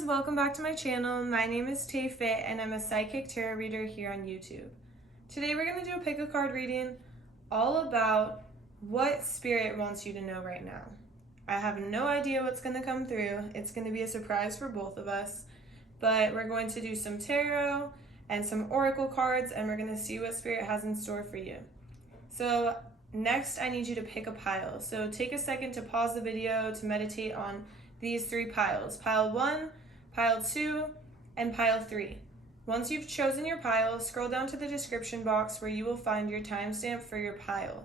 friends, welcome back to my channel. My name is TAYFIT and I'm a psychic tarot reader here on YouTube. Today we're going to do a pick a card reading all about what spirit wants you to know right now. I have no idea what's going to come through. It's going to be a surprise for both of us, but we're going to do some tarot and some oracle cards and we're going to see what spirit has in store for you. So next I need you to pick a pile. So take a second to pause the video to meditate on these three piles, pile 1, pile 2, and pile 3. Once you've chosen your pile, scroll down to the description box where you will find your timestamp for your pile.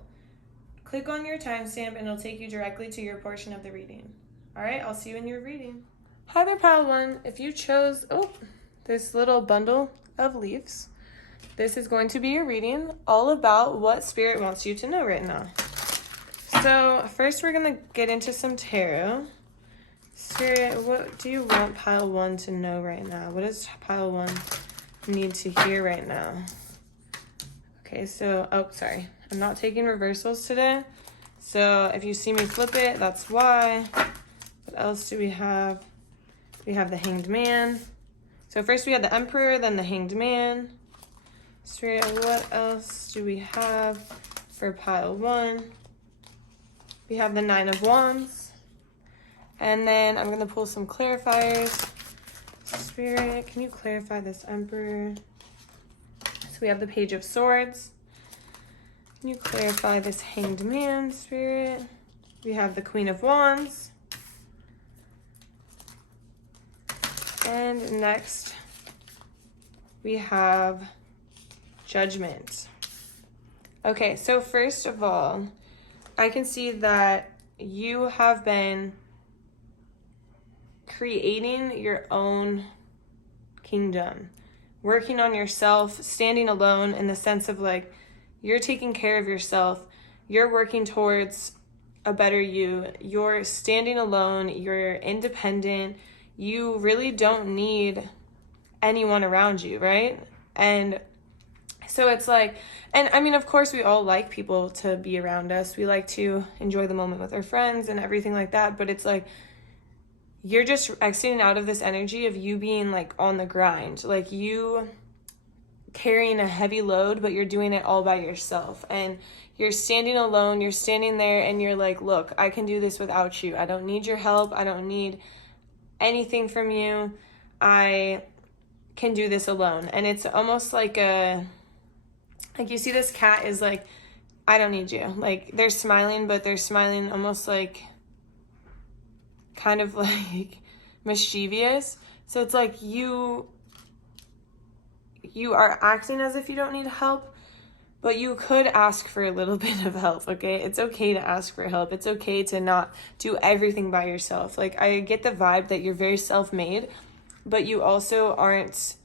Click on your timestamp and it'll take you directly to your portion of the reading. Alright, I'll see you in your reading. Hi there, pile 1. If you chose this little bundle of leaves, this is going to be your reading all about what spirit wants you to know right now. So first we're going to get into some tarot. Spirit, what do you want pile 1 to know right now? What does pile 1 need to hear right now? Okay, so, sorry. I'm not taking reversals today. So if you see me flip it, that's why. What else do we have? We have the Hanged Man. So first we had the Emperor, then the Hanged Man. Spirit, what else do we have for pile 1? We have the Nine of Wands. And then I'm going to pull some clarifiers. Spirit, can you clarify this Emperor? So we have the Page of Swords. Can you clarify this Hanged Man, Spirit? We have the Queen of Wands. And next, we have Judgment. Okay, so first of all, I can see that you have been creating your own kingdom, working on yourself, standing alone in the sense of like you're taking care of yourself, you're working towards a better you, you're standing alone, you're independent, you really don't need anyone around you, right? And so it's like, and I mean, of course we all like people to be around us, we like to enjoy the moment with our friends and everything like that, but it's like you're just exiting out of this energy of you being like on the grind, like you carrying a heavy load, but you're doing it all by yourself and you're standing alone, you're standing there and you're like, look, I can do this without you. I don't need your help. I don't need anything from you. I can do this alone. And it's almost like you see this cat is like, I don't need you. Like they're smiling, but they're smiling almost like kind of like mischievous. So it's like you are acting as if you don't need help, but you could ask for a little bit of help, okay? It's okay to ask for help. It's okay to not do everything by yourself. Like I get the vibe that you're very self-made, but you also aren't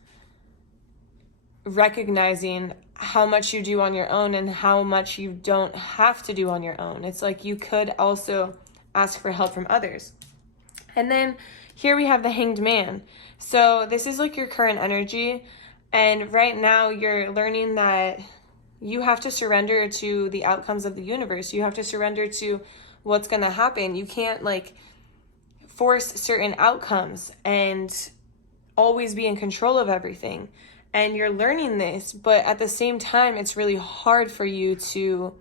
recognizing how much you do on your own and how much you don't have to do on your own. It's like you could also ask for help from others. And then here we have the Hanged Man. So this is like your current energy. And right now you're learning that you have to surrender to the outcomes of the universe. You have to surrender to what's going to happen. You can't like force certain outcomes and always be in control of everything. And you're learning this, but at the same time, it's really hard for you to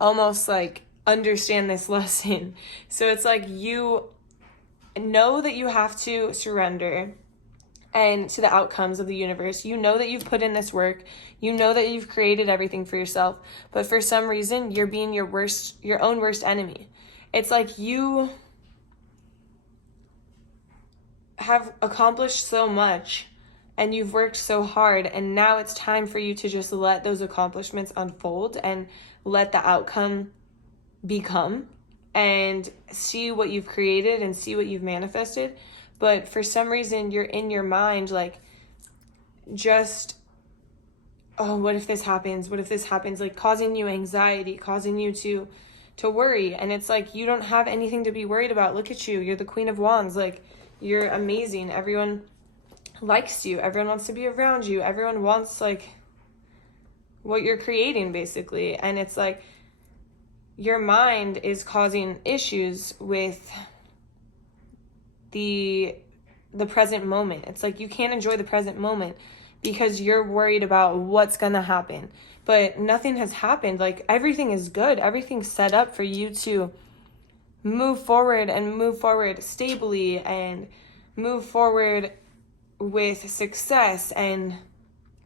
almost like understand this lesson. So it's like you know that you have to surrender and to the outcomes of the universe. You know that you've put in this work. You know that you've created everything for yourself. But for some reason, you're being your own worst enemy. It's like you have accomplished so much and you've worked so hard, and now it's time for you to just let those accomplishments unfold and let the outcome become and see what you've created and see what you've manifested. But for some reason you're in your mind like just, oh, what if this happens, like causing you anxiety, causing you to worry. And it's like you don't have anything to be worried about. Look at you, you're the Queen of Wands, like you're amazing, everyone likes you, everyone wants to be around you, everyone wants like what you're creating basically. And it's like your mind is causing issues with the the present moment. It's like you can't enjoy the present moment because you're worried about what's going to happen. But nothing has happened. Like, everything is good. Everything's set up for you to move forward and move forward stably and move forward with success. And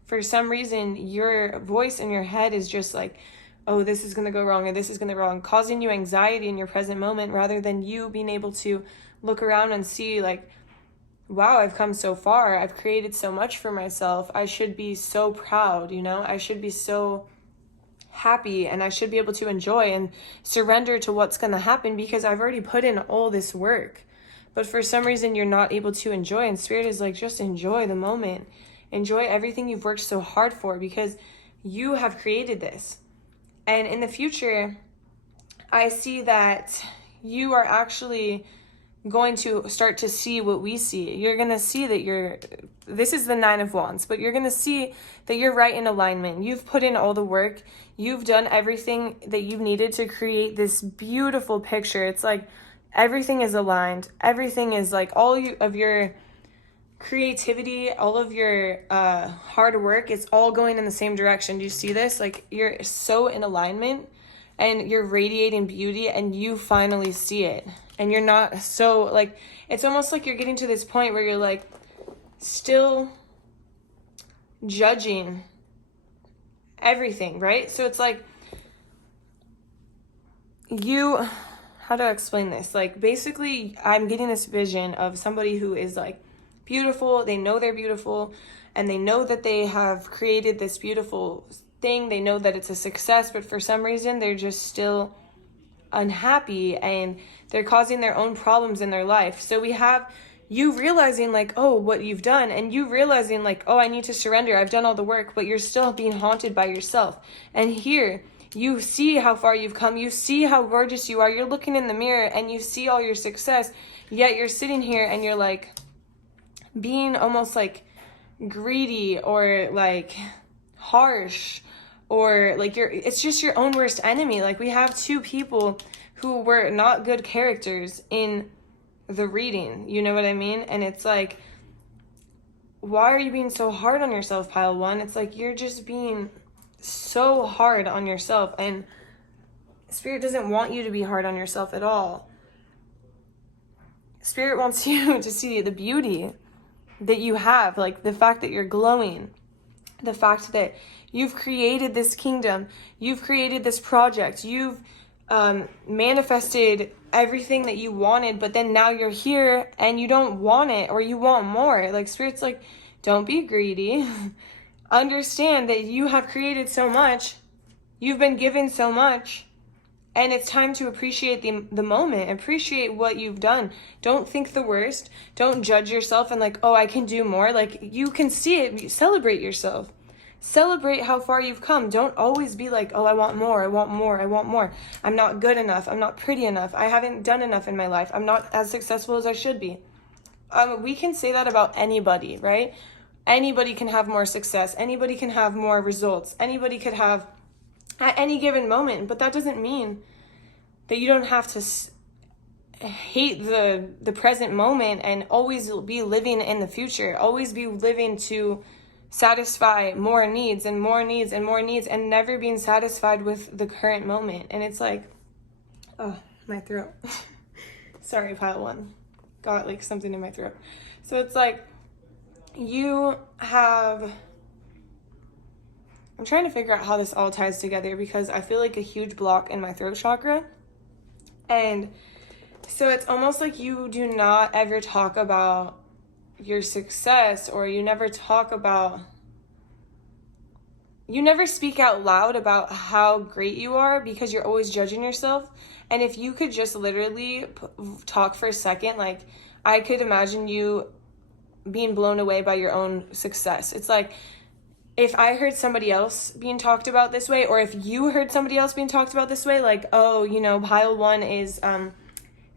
for some reason, your voice in your head is just like, oh, this is going to go wrong, or this is going to go wrong, causing you anxiety in your present moment, rather than you being able to look around and see, like, wow, I've come so far. I've created so much for myself. I should be so proud, I should be so happy, and I should be able to enjoy and surrender to what's going to happen because I've already put in all this work. But for some reason, you're not able to enjoy, and Spirit is like, just enjoy the moment. Enjoy everything you've worked so hard for because you have created this. And in the future, I see that you are actually going to start to see what we see. You're going to see that this is the 9 of Wands, but you're going to see that you're right in alignment. You've put in all the work. You've done everything that you needed to create this beautiful picture. It's like everything is aligned. Everything is like of your creativity, all of your hard work, it's all going in the same direction. Do you see this? Like, you're so in alignment and you're radiating beauty, and you finally see it. And you're not so, like, it's almost like you're getting to this point where you're like still judging everything, right? So it's like how do I explain this? Like, basically, I'm getting this vision of somebody who is like beautiful. They know they're beautiful, and they know that they have created this beautiful thing. They know that it's a success, but for some reason they're just still unhappy, and they're causing their own problems in their life. So we have you realizing, like, oh, what you've done, and you realizing, like, oh, I need to surrender. I've done all the work, but you're still being haunted by yourself. And here you see how far you've come. You see how gorgeous you are. You're looking in the mirror and you see all your success, yet you're sitting here and you're like being almost like greedy or like harsh, or like it's just your own worst enemy. Like, we have 2 people who were not good characters in the reading, you know what I mean? And it's like, why are you being so hard on yourself, pile 1? It's like you're just being so hard on yourself, and Spirit doesn't want you to be hard on yourself at all. Spirit wants you to see the beauty that you have, like the fact that you're glowing, the fact that you've created this kingdom, you've created this project, you've manifested everything that you wanted, but then now you're here and you don't want it, or you want more. Like, Spirit's like, don't be greedy. Understand that you have created so much, you've been given so much, and it's time to appreciate the moment, appreciate what you've done. Don't think the worst. Don't judge yourself and like, oh, I can do more. Like, you can see it. Celebrate yourself. Celebrate how far you've come. Don't always be like, oh, I want more, I want more, I want more. I'm not good enough. I'm not pretty enough. I haven't done enough in my life. I'm not as successful as I should be. We can say that about anybody, right? Anybody can have more success. Anybody can have more results. Anybody could have at any given moment, but that doesn't mean that you don't have to hate the present moment and always be living in the future. Always be living to satisfy more needs and more needs and more needs, and never being satisfied with the current moment. And it's like, oh, my throat. Sorry, pile 1. Got like something in my throat. So it's like, I'm trying to figure out how this all ties together, because I feel like a huge block in my throat chakra. And so it's almost like you do not ever talk about your success, or you never speak out loud about how great you are, because you're always judging yourself. And if you could just literally talk for a second, like, I could imagine you being blown away by your own success. It's like, if I heard somebody else being talked about this way, or if you heard somebody else being talked about this way, like, oh, pile 1 is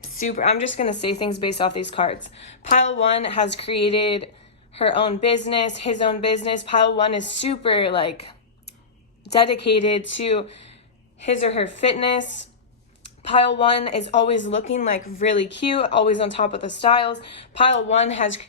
super, I'm just going to say things based off these cards. Pile 1 has created her own business, his own business. Pile 1 is super, like, dedicated to his or her fitness. Pile 1 is always looking like really cute, always on top of the styles. Pile 1 has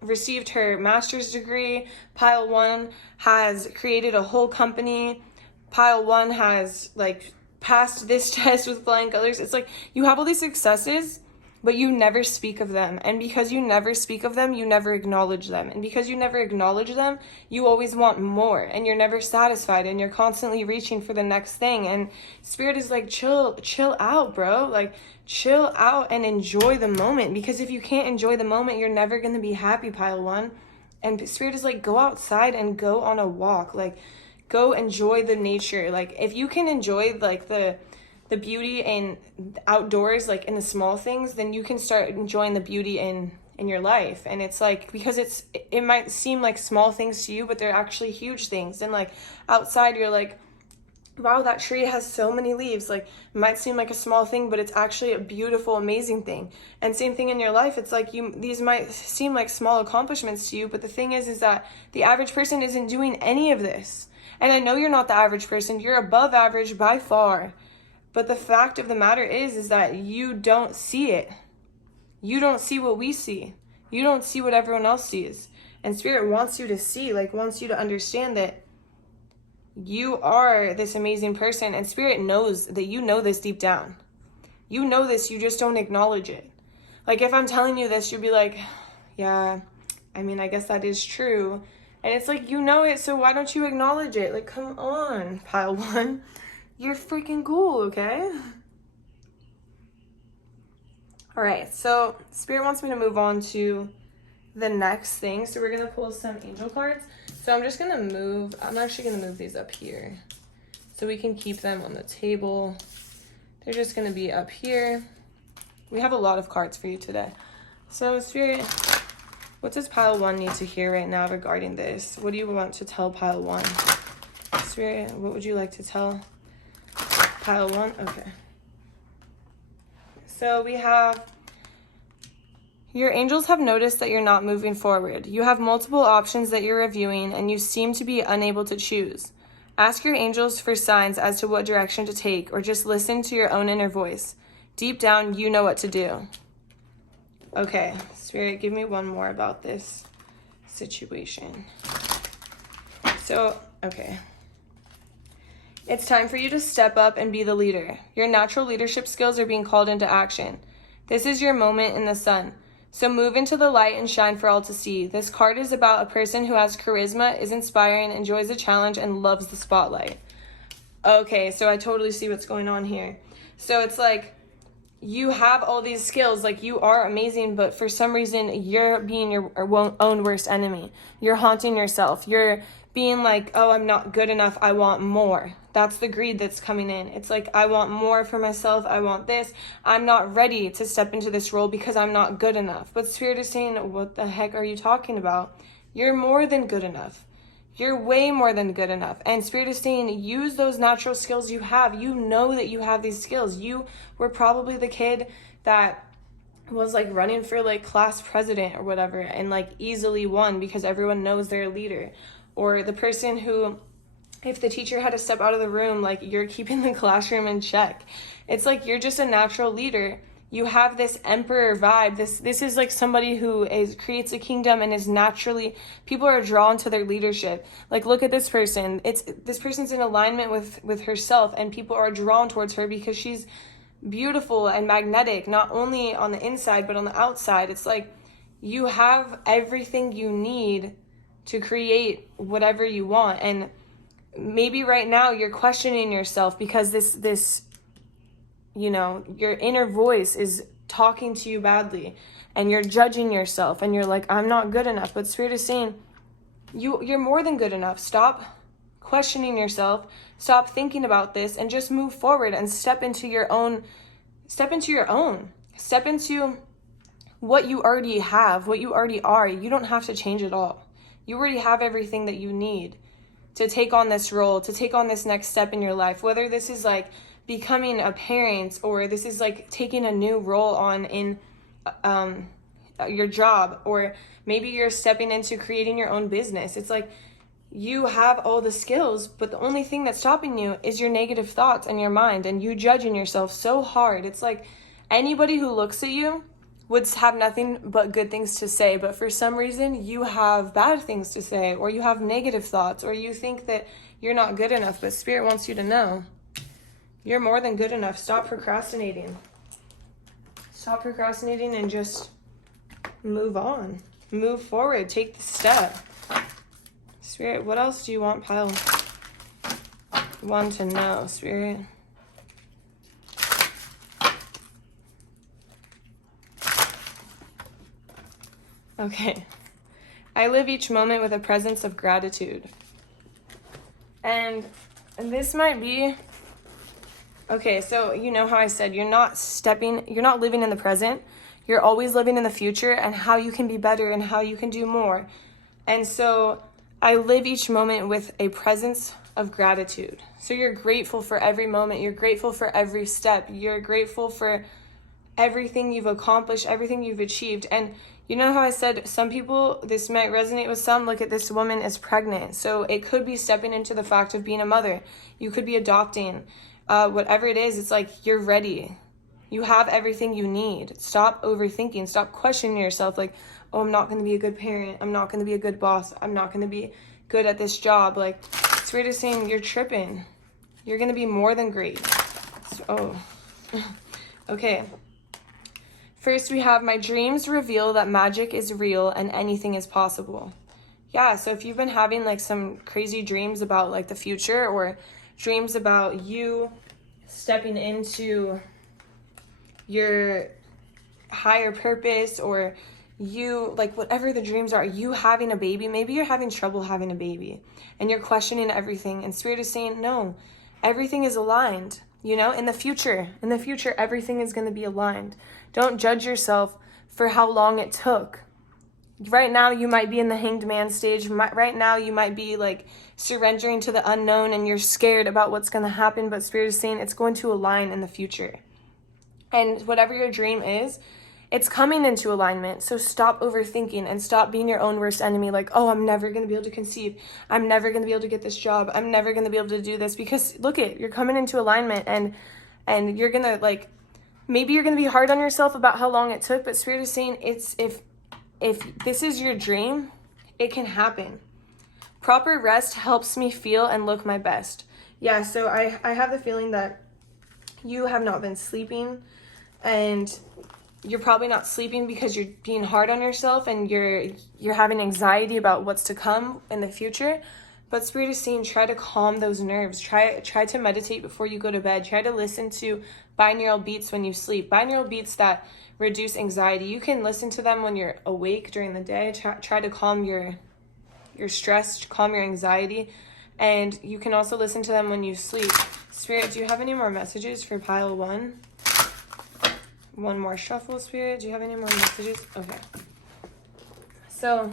received her master's degree. Pile 1 has created a whole company. Pile 1 has like passed this test with flying colors. It's like you have all these successes, but you never speak of them. And because you never speak of them, you never acknowledge them. And because you never acknowledge them, you always want more. And you're never satisfied. And you're constantly reaching for the next thing. And Spirit is like, chill out, bro. Like, chill out and enjoy the moment. Because if you can't enjoy the moment, you're never going to be happy, Pile 1. And Spirit is like, go outside and go on a walk. Like, go enjoy the nature. Like, if you can enjoy, like, the beauty in outdoors, like in the small things, then you can start enjoying the beauty in your life. And it's like, because it might seem like small things to you, but they're actually huge things. And like outside, you're like, wow, that tree has so many leaves. Like, it might seem like a small thing, but it's actually a beautiful, amazing thing. And same thing in your life. It's like these might seem like small accomplishments to you, but the thing is that the average person isn't doing any of this. And I know you're not the average person. You're above average by far. But the fact of the matter is that you don't see it. You don't see what we see. You don't see what everyone else sees. And Spirit wants you to see, like, wants you to understand that you are this amazing person. And Spirit knows that you know this deep down. You know this, you just don't acknowledge it. Like, if I'm telling you this, you'll be like, yeah, I mean, I guess that is true. And it's like, you know it, so why don't you acknowledge it? Like, come on, Pile 1. You're freaking cool, okay? All right, so Spirit wants me to move on to the next thing. So we're going to pull some angel cards. So I'm actually going to move these up here so we can keep them on the table. They're just going to be up here. We have a lot of cards for you today. So Spirit, what does Pile 1 need to hear right now regarding this? What do you want to tell Pile 1? Spirit, what would you like to tell Pile 1? Okay. So we have, your angels have noticed that you're not moving forward. You have multiple options that you're reviewing, and you seem to be unable to choose. Ask your angels for signs as to what direction to take, or just listen to your own inner voice. Deep down, you know what to do. Okay, Spirit, give me one more about this situation. So, okay. It's time for you to step up and be the leader. Your natural leadership skills are being called into action. This is your moment in the sun. So move into the light and shine for all to see. This card is about a person who has charisma, is inspiring, enjoys a challenge, and loves the spotlight. Okay, so I totally see what's going on here. So it's like, you have all these skills, like you are amazing, but for some reason you're being your own worst enemy. You're haunting yourself. You're being like, oh, I'm not good enough. I want more. That's the greed that's coming in. It's like, I want more for myself. I want this. I'm not ready to step into this role because I'm not good enough. But Spirit is saying, what the heck are you talking about? You're more than good enough. You're way more than good enough. And Spirit is saying, use those natural skills you have. You know that you have these skills. You were probably the kid that was like running for like class president or whatever and like easily won because everyone knows they're a leader. Or the person who, if the teacher had to step out of the room, like you're keeping the classroom in check. It's like you're just a natural leader. You have this emperor vibe. This is like somebody who creates a kingdom and is naturally, people are drawn to their leadership. Like, look at this person. This person's in alignment with herself, and people are drawn towards her because she's beautiful and magnetic, not only on the inside, but on the outside. It's like you have everything you need to create whatever you want. And maybe right now you're questioning yourself because this you know, your inner voice is talking to you badly and you're judging yourself and you're like, I'm not good enough. But Spirit is saying, you're more than good enough. Stop questioning yourself. Stop thinking about this and just move forward and step into what you already have, what you already are. You don't have to change it all. You already have everything that you need to take on this role, to take on this next step in your life, whether this is like becoming a parent or this is like taking a new role on in your job, or maybe you're stepping into creating your own business. It's like you have all the skills, but the only thing that's stopping you is your negative thoughts and your mind, and you judging yourself so hard. It's like anybody who looks at you would have nothing but good things to say, but for some reason you have bad things to say, or you have negative thoughts, or you think that you're not good enough. But Spirit wants you to know you're more than good enough. Stop procrastinating. Stop procrastinating and just move on. Move forward. Take the step. Spirit, what else do you want Pile want to know, Spirit? Okay. I live each moment with a presence of gratitude. And this might be... Okay, so you know how I said you're not living in the present. You're always living in the future and how you can be better and how you can do more. And so I live each moment with a presence of gratitude. So you're grateful for every moment. You're grateful for every step. You're grateful for everything you've accomplished, everything you've achieved. And you know how I said some people, this might resonate with some. Look at this woman is pregnant. So it could be stepping into the fact of being a mother. You could be adopting. Whatever it is, it's like you're ready. You have everything you need. Stop overthinking. Stop questioning yourself like, oh, I'm not going to be a good parent. I'm not going to be a good boss. I'm not going to be good at this job. Like, Spirit is saying you're tripping. You're going to be more than great. So, okay. First, we have my dreams reveal that magic is real and anything is possible. Yeah, so if you've been having like some crazy dreams about like the future, or dreams about you stepping into your higher purpose, or you, like whatever the dreams are, you having a baby, maybe you're having trouble having a baby and you're questioning everything, and Spirit is saying, no, everything is aligned. You know, in the future, everything is going to be aligned. Don't judge yourself for how long it took. Right now, you might be in the hanged man stage. Right now, you might be like surrendering to the unknown and you're scared about what's going to happen. But Spirit is saying it's going to align in the future. And whatever your dream is, it's coming into alignment. So stop overthinking and stop being your own worst enemy. Like, oh, I'm never going to be able to conceive. I'm never going to be able to get this job. I'm never going to be able to do this. Because look you're coming into alignment, and you're going to like, maybe you're going to be hard on yourself about how long it took. But Spirit is saying it's, if this is your dream, it can happen. Proper rest helps me feel and look my best. Yeah, so I have the feeling that you have not been sleeping, and you're probably not sleeping because you're being hard on yourself and you're having anxiety about what's to come in the future. But Spirit is saying try to calm those nerves. Try to meditate before you go to bed. Try to listen to binaural beats when you sleep. Binaural beats that reduce anxiety. You can listen to them when you're awake during the day. Try to calm your stress, calm your anxiety. And you can also listen to them when you sleep. Spirit, do you have any more messages for pile 1? One more shuffle, Spirit. Do you have any more messages? Okay. So,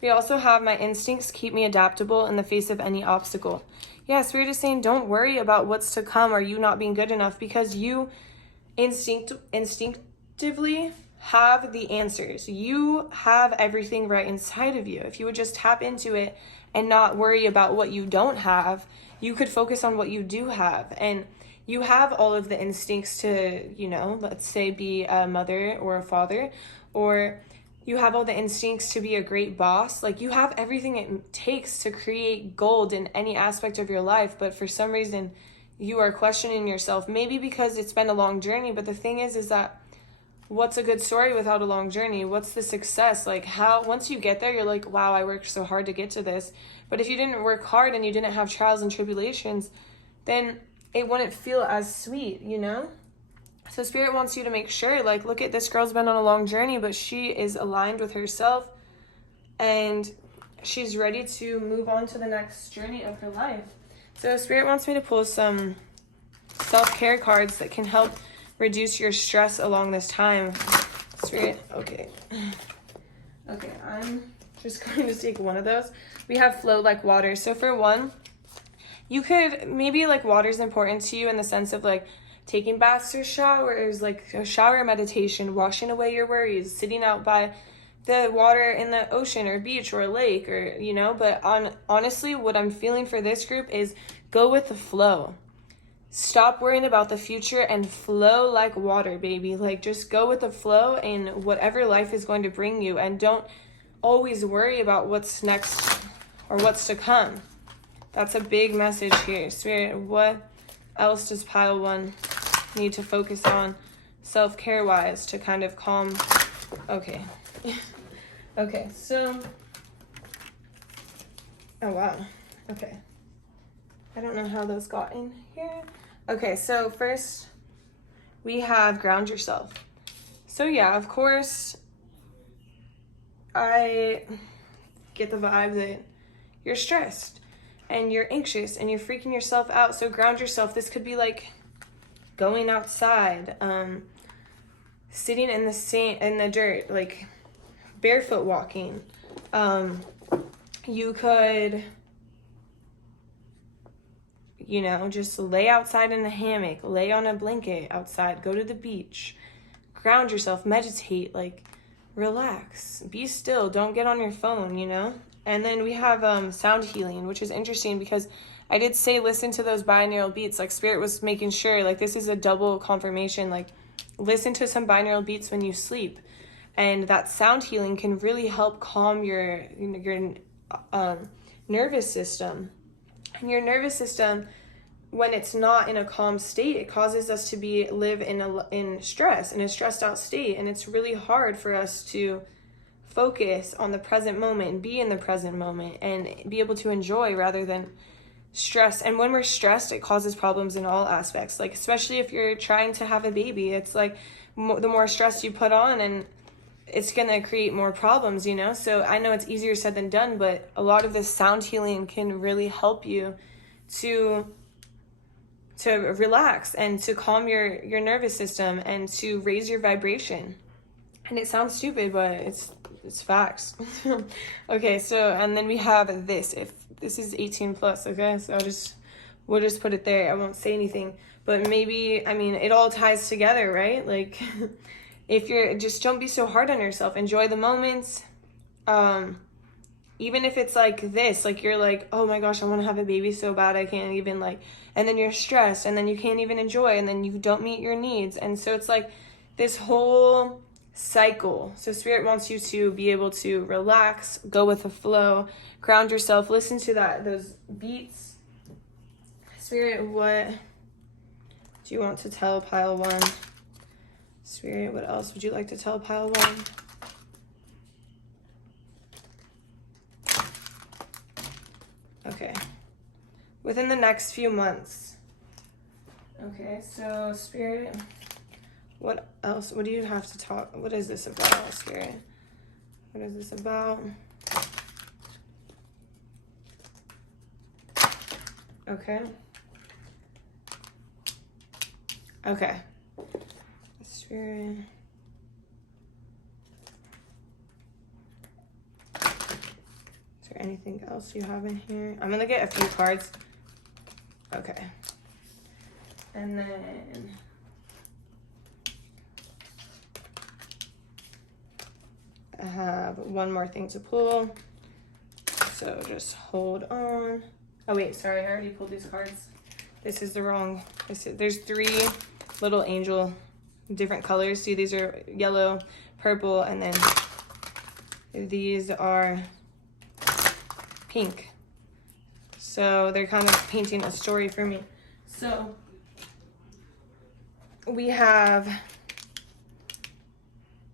we also have my instincts keep me adaptable in the face of any obstacle. Yeah, Spirit is saying don't worry about what's to come or you not being good enough, because you instinctively have the answers. You have everything right inside of you. If you would just tap into it and not worry about what you don't have, you could focus on what you do have. And you have all of the instincts to, let's say be a mother or a father, or you have all the instincts to be a great boss. Like, you have everything it takes to create gold in any aspect of your life. But for some reason, you are questioning yourself, maybe because it's been a long journey. But the thing is that what's a good story without a long journey? What's the success? Like, how, once you get there, you're like, wow, I worked so hard to get to this. But if you didn't work hard and you didn't have trials and tribulations, then it wouldn't feel as sweet, So Spirit wants you to make sure, like, look at this girl's been on a long journey, but she is aligned with herself and she's ready to move on to the next journey of her life. So Spirit wants me to pull some self-care cards that can help reduce your stress along this time. Spirit, okay, I'm just going to take one of those. We have flow like water. So for one, you could maybe like water's important to you in the sense of like taking baths or showers, like a shower meditation, washing away your worries, sitting out by the water in the ocean or beach or a lake, or, you know, but honestly, what I'm feeling for this group is go with the flow. Stop worrying about the future and flow like water, baby. Like, just go with the flow in whatever life is going to bring you, and don't always worry about what's next or what's to come. That's a big message here. Spirit, what else does pile 1 need to focus on self-care wise to kind of calm? Okay. Okay, so, oh wow, okay. I don't know how those got in here. Okay, so first we have ground yourself. So yeah, of course, I get the vibe that you're stressed and you're anxious and you're freaking yourself out. So ground yourself. This could be like going outside, sitting in the dirt, like barefoot walking. You could, you know, just lay outside in a hammock, lay on a blanket outside, go to the beach, ground yourself, meditate, like relax, be still, don't get on your phone, you know? And then we have sound healing, which is interesting because I did say listen to those binaural beats. Like, Spirit was making sure, like, this is a double confirmation, like listen to some binaural beats when you sleep. And that sound healing can really help calm your nervous system. And your nervous system, when it's not in a calm state, it causes us to live in stress, in a stressed out state. And it's really hard for us to focus on the present moment and be in the present moment and be able to enjoy rather than stress. And when we're stressed, it causes problems in all aspects. Like, especially if you're trying to have a baby, it's like the more stress you put on, and it's going to create more problems, you know? So I know it's easier said than done, but a lot of this sound healing can really help you to relax and to calm your nervous system and to raise your vibration. And it sounds stupid, but it's facts. Okay, so, and then we have this. If this is 18 plus, okay? So we'll just put it there. I won't say anything. But maybe, I mean, it all ties together, right? Like, if just don't be so hard on yourself. Enjoy the moments. Even if it's like this, like you're like, oh my gosh, I want to have a baby so bad, I can't even, like, and then you're stressed, and then you can't even enjoy, and then you don't meet your needs. And so it's like this whole cycle. So Spirit wants you to be able to relax, go with the flow, ground yourself, listen to those beats. Spirit, what do you want to tell pile 1? Spirit, what else would you like to tell pile 1? Okay. Within the next few months. Okay, so Spirit, what else? What do you have to talk? What is this about, Spirit? What is this about? Okay. Okay. Spirit. Is there anything else you have in here? I'm gonna get a few cards. Okay. And then I have one more thing to pull. So just hold on. Oh wait, sorry, I already pulled these cards. This is the wrong. There's 3 little angel, different colors. See, these are yellow, purple, and then these are pink. So they're kind of painting a story for me. So we have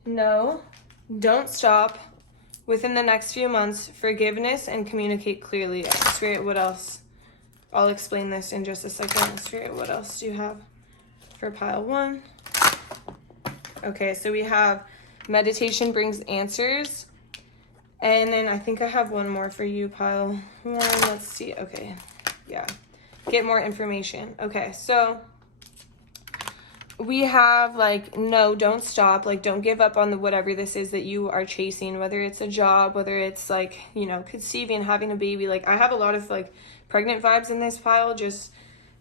no, don't stop, within the next few months, forgiveness, and communicate clearly. Spirit, what else? I'll explain this in just a second. Spirit, what else do you have for pile 1? Okay, so we have meditation brings answers. And then I think I have one more for you, pile 1. Let's see. Okay, yeah. Get more information. Okay, so we have, like, no, don't stop. Like, don't give up on whatever this is that you are chasing, whether it's a job, whether it's, like, you know, conceiving, having a baby. Like, I have a lot of, like, pregnant vibes in this pile. Just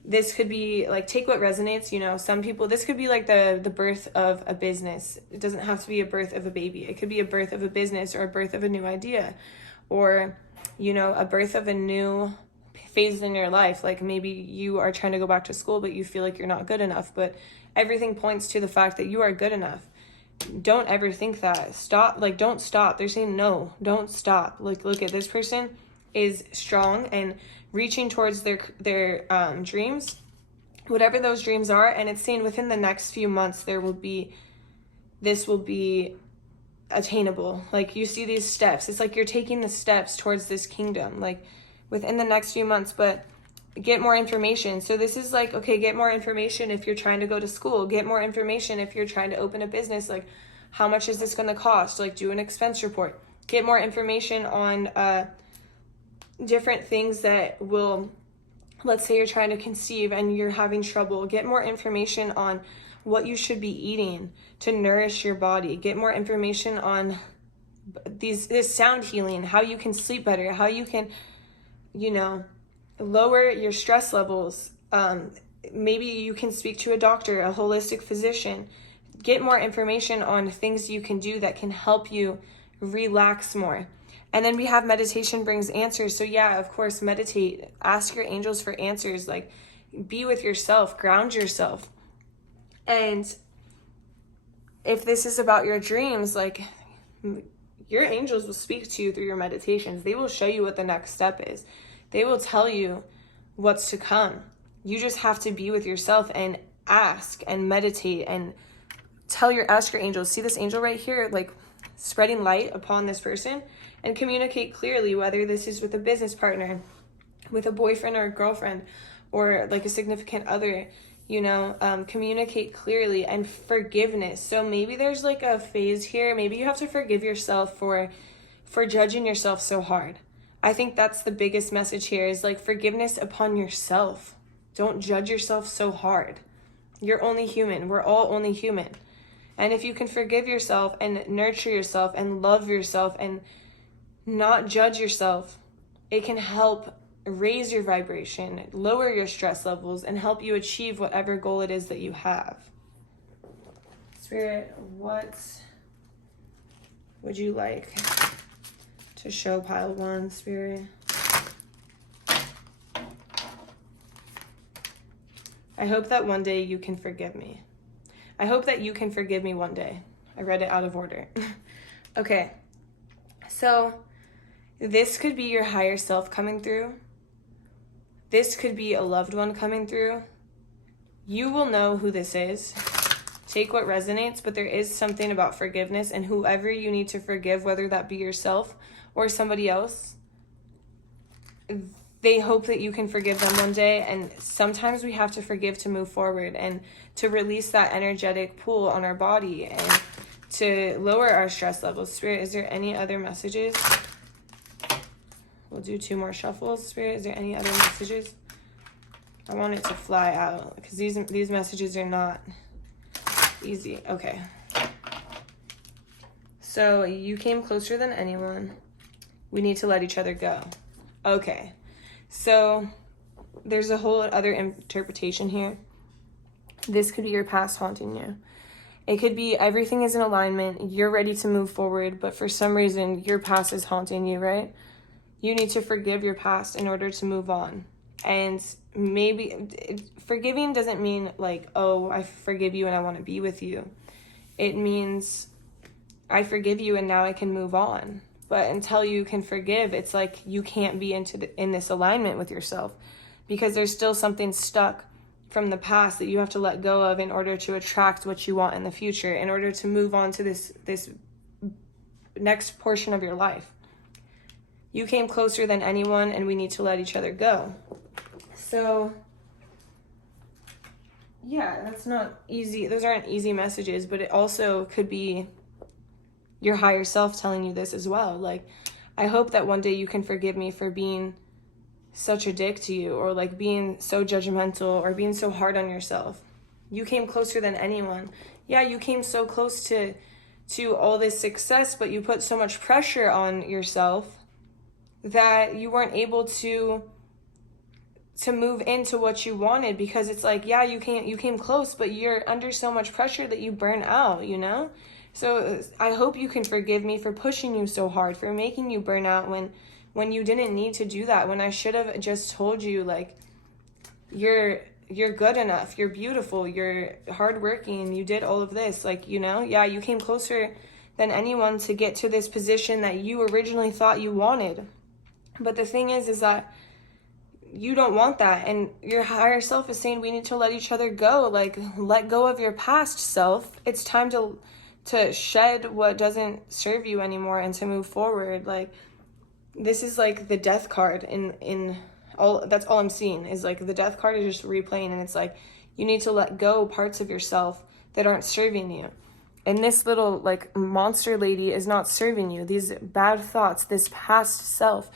this could be like, take what resonates, you know. Some people, this could be like the birth of a business. It doesn't have to be a birth of a baby. It could be a birth of a business, or a birth of a new idea, or, you know, a birth of a new phase in your life. Like maybe you are trying to go back to school, but you feel like you're not good enough, but everything points to the fact that you are good enough. Don't ever think that. Stop. Like, don't stop. They're saying no, don't stop. Like, look at this person is strong and reaching towards their dreams, whatever those dreams are. And it's saying within the next few months, this will be attainable. Like, you see these steps. It's like you're taking the steps towards this kingdom, like within the next few months. But get more information. So this is like, okay, get more information if you're trying to go to school. Get more information if you're trying to open a business. Like, how much is this going to cost? Like, do an expense report. Get more information on different things that will, let's say you're trying to conceive and you're having trouble. Get more information on what you should be eating to nourish your body. Get more information on this sound healing, how you can sleep better, how you can, you know, lower your stress levels. Maybe you can speak to a doctor, a holistic physician. Get more information on things you can do that can help you relax more. And then we have meditation brings answers. So yeah, of course, meditate. Ask your angels for answers. Like, be with yourself, ground yourself. And if this is about your dreams, like, your angels will speak to you through your meditations. They will show you what the next step is. They will tell you what's to come. You just have to be with yourself and ask and meditate and ask your angels. See this angel right here, like spreading light upon this person, and communicate clearly, whether this is with a business partner, with a boyfriend or a girlfriend, or like a significant other, you know, communicate clearly. And forgiveness. So maybe there's like a phase here. Maybe you have to forgive yourself for judging yourself so hard. I think that's the biggest message here, is like forgiveness upon yourself. Don't judge yourself so hard. You're only human. We're all only human. And if you can forgive yourself and nurture yourself and love yourself and not judge yourself, it can help raise your vibration, lower your stress levels, and help you achieve whatever goal it is that you have. Spirit, what would you like to show pile 1, Spirit? I hope that one day you can forgive me. I hope that you can forgive me one day. I read it out of order. Okay, so this could be your higher self coming through. This could be a loved one coming through. You will know who this is. Take what resonates, but there is something about forgiveness, and whoever you need to forgive, whether that be yourself or somebody else, they hope that you can forgive them one day. And sometimes we have to forgive to move forward and to release that energetic pull on our body and to lower our stress levels. Spirit, is there any other messages? We'll do 2 more shuffles. Spirit, is there any other messages? I want it to fly out because these messages are not easy. Okay. So you came closer than anyone. We need to let each other go. Okay. So there's a whole other interpretation here. This could be your past haunting you. It could be everything is in alignment. You're ready to move forward, but for some reason your past is haunting you, right? You need to forgive your past in order to move on. And maybe forgiving doesn't mean like, oh, I forgive you and I want to be with you. It means I forgive you and now I can move on. But until you can forgive, it's like you can't be in this alignment with yourself, because there's still something stuck from the past that you have to let go of in order to attract what you want in the future, in order to move on to this next portion of your life. You came closer than anyone, and we need to let each other go. So yeah, that's not easy. Those aren't easy messages, but it also could be your higher self telling you this as well. Like, I hope that one day you can forgive me for being such a dick to you, or like being so judgmental, or being so hard on yourself. You came closer than anyone. Yeah, you came so close to all this success, but you put so much pressure on yourself that you weren't able to to move into what you wanted, because it's like, yeah, you came close, but you're under so much pressure that you burn out, you know? So I hope you can forgive me for pushing you so hard, for making you burn out when you didn't need to do that, when I should have just told you, like, you're good enough, you're beautiful, you're hardworking, you did all of this, like, you know? Yeah, you came closer than anyone to get to this position that you originally thought you wanted. But the thing is that you don't want that, and your higher self is saying we need to let each other go. Like, let go of your past self. It's time to shed what doesn't serve you anymore and to move forward. Like, this is like the death card in all. That's all I'm seeing is like the death card is just replaying, and it's like you need to let go parts of yourself that aren't serving you. And this little like monster lady is not serving you. These bad thoughts, this past self,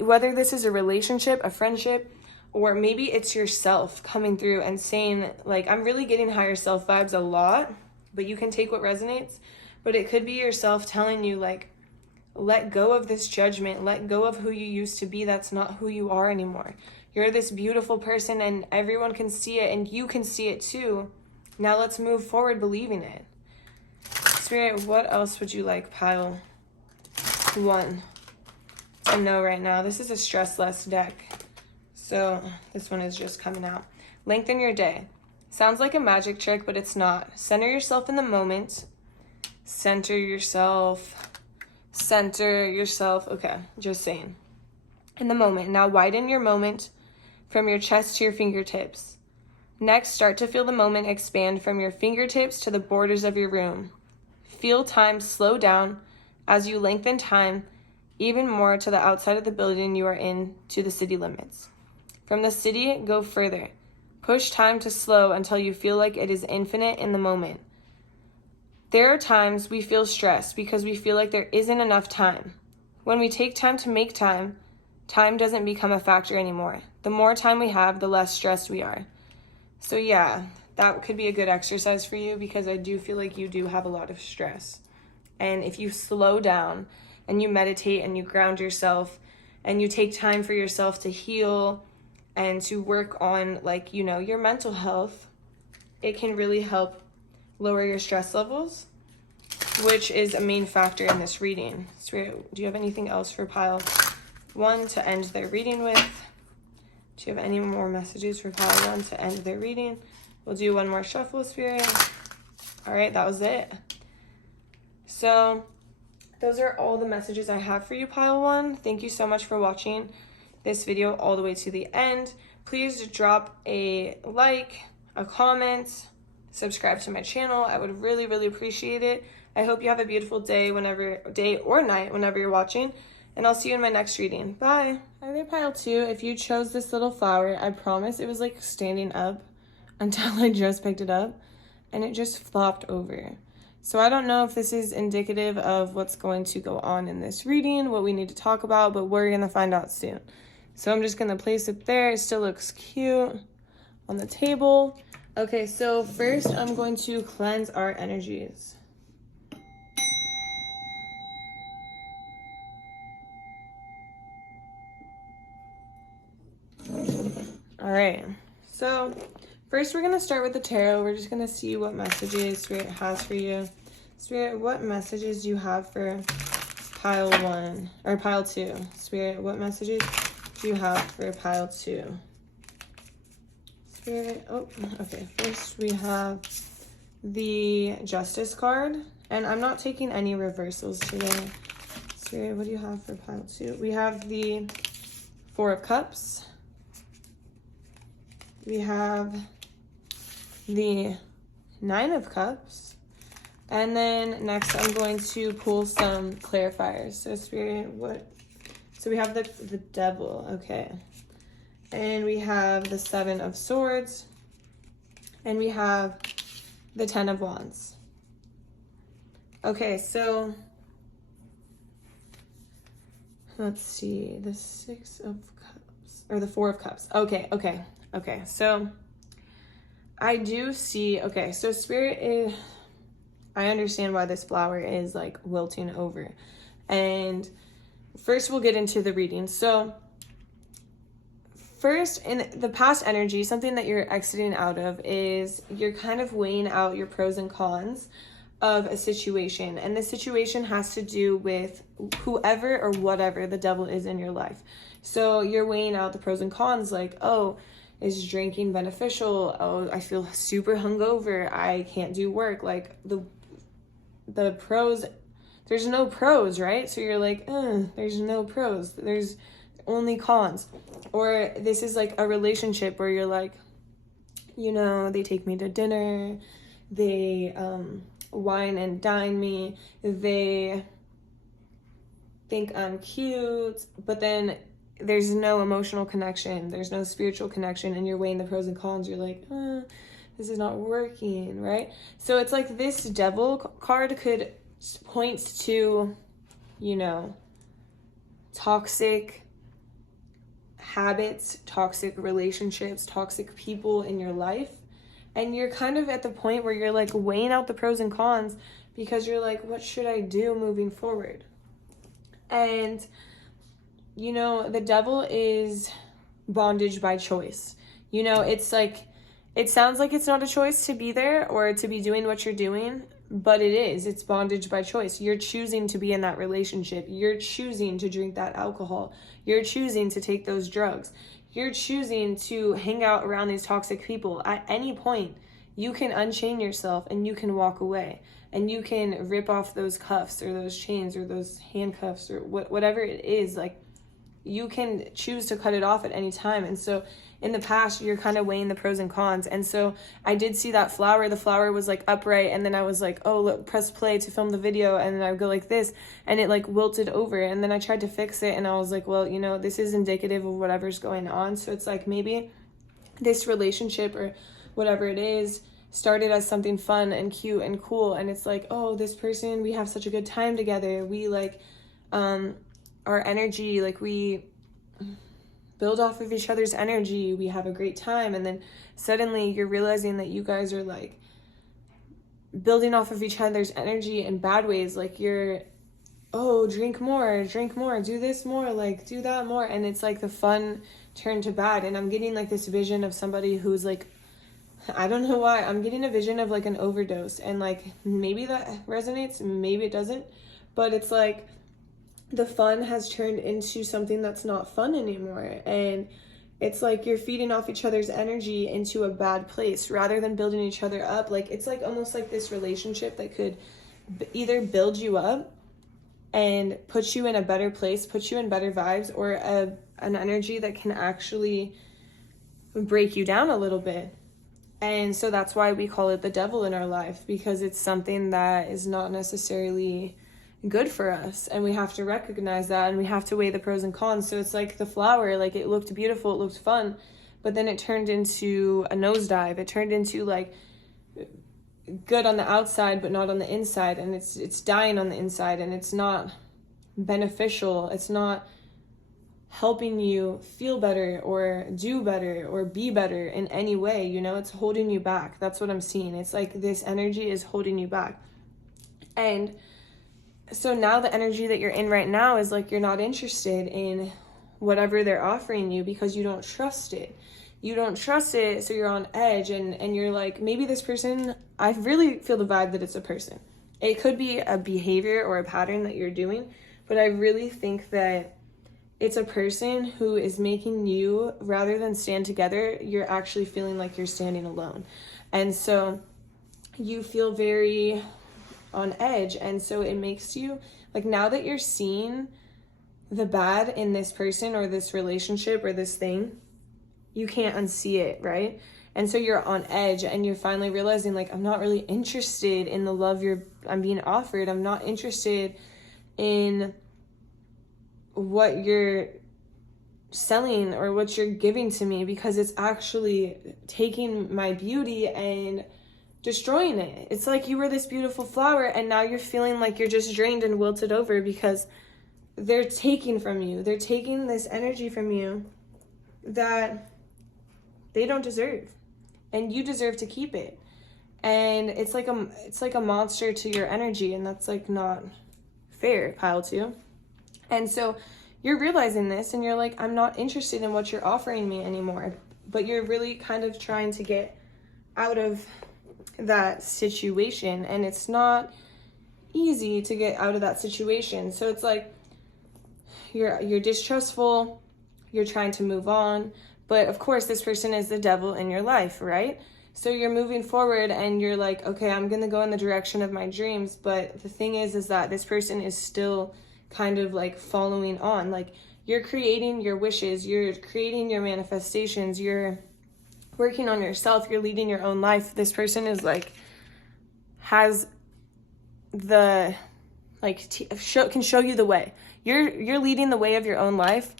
whether this is a relationship, a friendship, or maybe it's yourself coming through and saying, like, I'm really getting higher self vibes a lot, but you can take what resonates. But it could be yourself telling you, like, let go of this judgment, let go of who you used to be. That's not who you are anymore. You're this beautiful person, and everyone can see it, and you can see it too. Now let's move forward believing it. Spirit, what else would you like pile 1 to know right now? This is a stress-less deck, so this one is just coming out. Lengthen your day. Sounds like a magic trick, but it's not. Center yourself in the moment. Center yourself. Okay, just saying. In the moment. Now widen your moment from your chest to your fingertips. Next, start to feel the moment expand from your fingertips to the borders of your room. Feel time slow down as you lengthen time even more to the outside of the building you are in, to the city limits. From the city, go further. Push time to slow until you feel like it is infinite in the moment. There are times we feel stressed because we feel like there isn't enough time. When we take time to make time, time doesn't become a factor anymore. The more time we have, the less stressed we are. So yeah, that could be a good exercise for you, because I do feel like you do have a lot of stress. And if you slow down and you meditate and you ground yourself and you take time for yourself to heal and to work on, like, you know, your mental health, it can really help lower your stress levels, which is a main factor in this reading. So do you have anything else for pile 1 to end their reading with? Do you have any more messages for pile 1 to end their reading? We'll do one more shuffle, Spirit. All right, that was it. So those are all the messages I have for you, pile 1. Thank you so much for watching this video all the way to the end. Please drop a like, a comment, subscribe to my channel. I would really, really appreciate it. I hope you have a beautiful day or night whenever you're watching, and I'll see you in my next reading. Bye. Hi there, pile 2. If you chose this little flower, I promise it was like standing up until I just picked it up, and it just flopped over. So I don't know if this is indicative of what's going to go on in this reading, what we need to talk about, but we're gonna find out soon. So I'm just gonna place it there. It still looks cute on the table. Okay, so first I'm going to cleanse our energies. All right, so first we're gonna start with the tarot. We're just gonna see what messages Spirit has for you. Spirit, what messages do you have for pile 1 or pile 2? Spirit, what messages do you have for pile 2? Spirit, oh, okay. First we have the Justice card, and I'm not taking any reversals today. Spirit, what do you have for pile 2? We have the 4 of Cups. We have the 9 of Cups. And then next I'm going to pull some clarifiers. So Spirit, what? So we have the Devil, okay. And we have the 7 of Swords. And we have the 10 of Wands. Okay, so let's see, the 6 of Cups, or the 4 of Cups. Okay, so I do see, okay, so Spirit is, I understand why this flower is like wilting over. And first we'll get into the reading. So first, in the past energy, something that you're exiting out of is you're kind of weighing out your pros and cons of a situation. And the situation has to do with whoever or whatever the devil is in your life. So you're weighing out the pros and cons, like, oh, is drinking beneficial? Oh, I feel super hungover. I can't do work. Like the pros, there's no pros, right? So you're like, there's no pros. There's only cons. Or this is like a relationship where you're like, they take me to dinner. They wine and dine me. They think I'm cute, but then there's no emotional connection. There's no spiritual connection, and you're weighing the pros and cons. You're like, this is not working, right? So it's like this devil card could point to, toxic habits, toxic relationships, toxic people in your life. And you're kind of at the point where you're like weighing out the pros and cons because you're like, what should I do moving forward? And, the devil is bondage by choice. It's like, it sounds like it's not a choice to be there or to be doing what you're doing, but it is. It's bondage by choice. You're choosing to be in that relationship. You're choosing to drink that alcohol. You're choosing to take those drugs. You're choosing to hang out around these toxic people. At any point, you can unchain yourself and you can walk away. And you can rip off those cuffs or those chains or those handcuffs or whatever it is. Like, you can choose to cut it off at any time. And so in the past, you're kind of weighing the pros and cons. And so I did see that flower. The flower was like upright. And then I was like, oh, look, press play to film the video. And then I would go like this. And it like wilted over. And then I tried to fix it. And I was like, well, this is indicative of whatever's going on. So it's like maybe this relationship or whatever it is started as something fun and cute and cool. And it's like, oh, this person, we have such a good time together. We like, our energy, like we build off of each other's energy. We have a great time. And then suddenly you're realizing that you guys are like building off of each other's energy in bad ways. Like you're, oh, drink more, do this more, like do that more. And it's like the fun turned to bad. And I'm getting like this vision of somebody who's like, I don't know why, I'm getting a vision of like an overdose. And like, maybe that resonates, maybe it doesn't. But it's like, the fun has turned into something that's not fun anymore. And it's like you're feeding off each other's energy into a bad place rather than building each other up. Like, it's like almost like this relationship that could either build you up and put you in a better place, put you in better vibes, or an energy that can actually break you down a little bit. And so that's why we call it the devil in our life, because it's something that is not necessarily good for us, and we have to recognize that, and we have to weigh the pros and cons. So it's like the flower, like it looked beautiful, it looked fun, but then it turned into a nosedive. It turned into like good on the outside but not on the inside, and it's dying on the inside, and it's not beneficial. It's not helping you feel better or do better or be better in any way. It's holding you back. That's what I'm seeing. It's like this energy is holding you back. And so now the energy that you're in right now is like you're not interested in whatever they're offering you because you don't trust it. You don't trust it, so you're on edge, and you're like, maybe this person, I really feel the vibe that it's a person. It could be a behavior or a pattern that you're doing, but I really think that it's a person who is making you, rather than stand together, you're actually feeling like you're standing alone. And so you feel very on edge, and so it makes you like, now that you're seeing the bad in this person or this relationship or this thing, you can't unsee it, right? And so you're on edge, and you're finally realizing, like, I'm not really interested in the love I'm being offered. I'm not interested in what you're selling or what you're giving to me, because it's actually taking my beauty and destroying it. It's like you were this beautiful flower, and now you're feeling like you're just drained and wilted over because they're taking from you. They're taking this energy from you that they don't deserve, and you deserve to keep it. And it's like a monster to your energy, and that's like not fair, pile two. And so you're realizing this and you're like, I'm not interested in what you're offering me anymore. But you're really kind of trying to get out of that situation, and it's not easy to get out of that situation. So it's like you're distrustful, you're trying to move on, but of course this person is the devil in your life, right? So you're moving forward and you're like, okay, I'm gonna go in the direction of my dreams, but the thing is that this person is still kind of like following on. Like, you're creating your wishes, you're creating your manifestations, you're working on yourself, you're leading your own life. This person is like, has the, like, can show you the way. You're leading the way of your own life,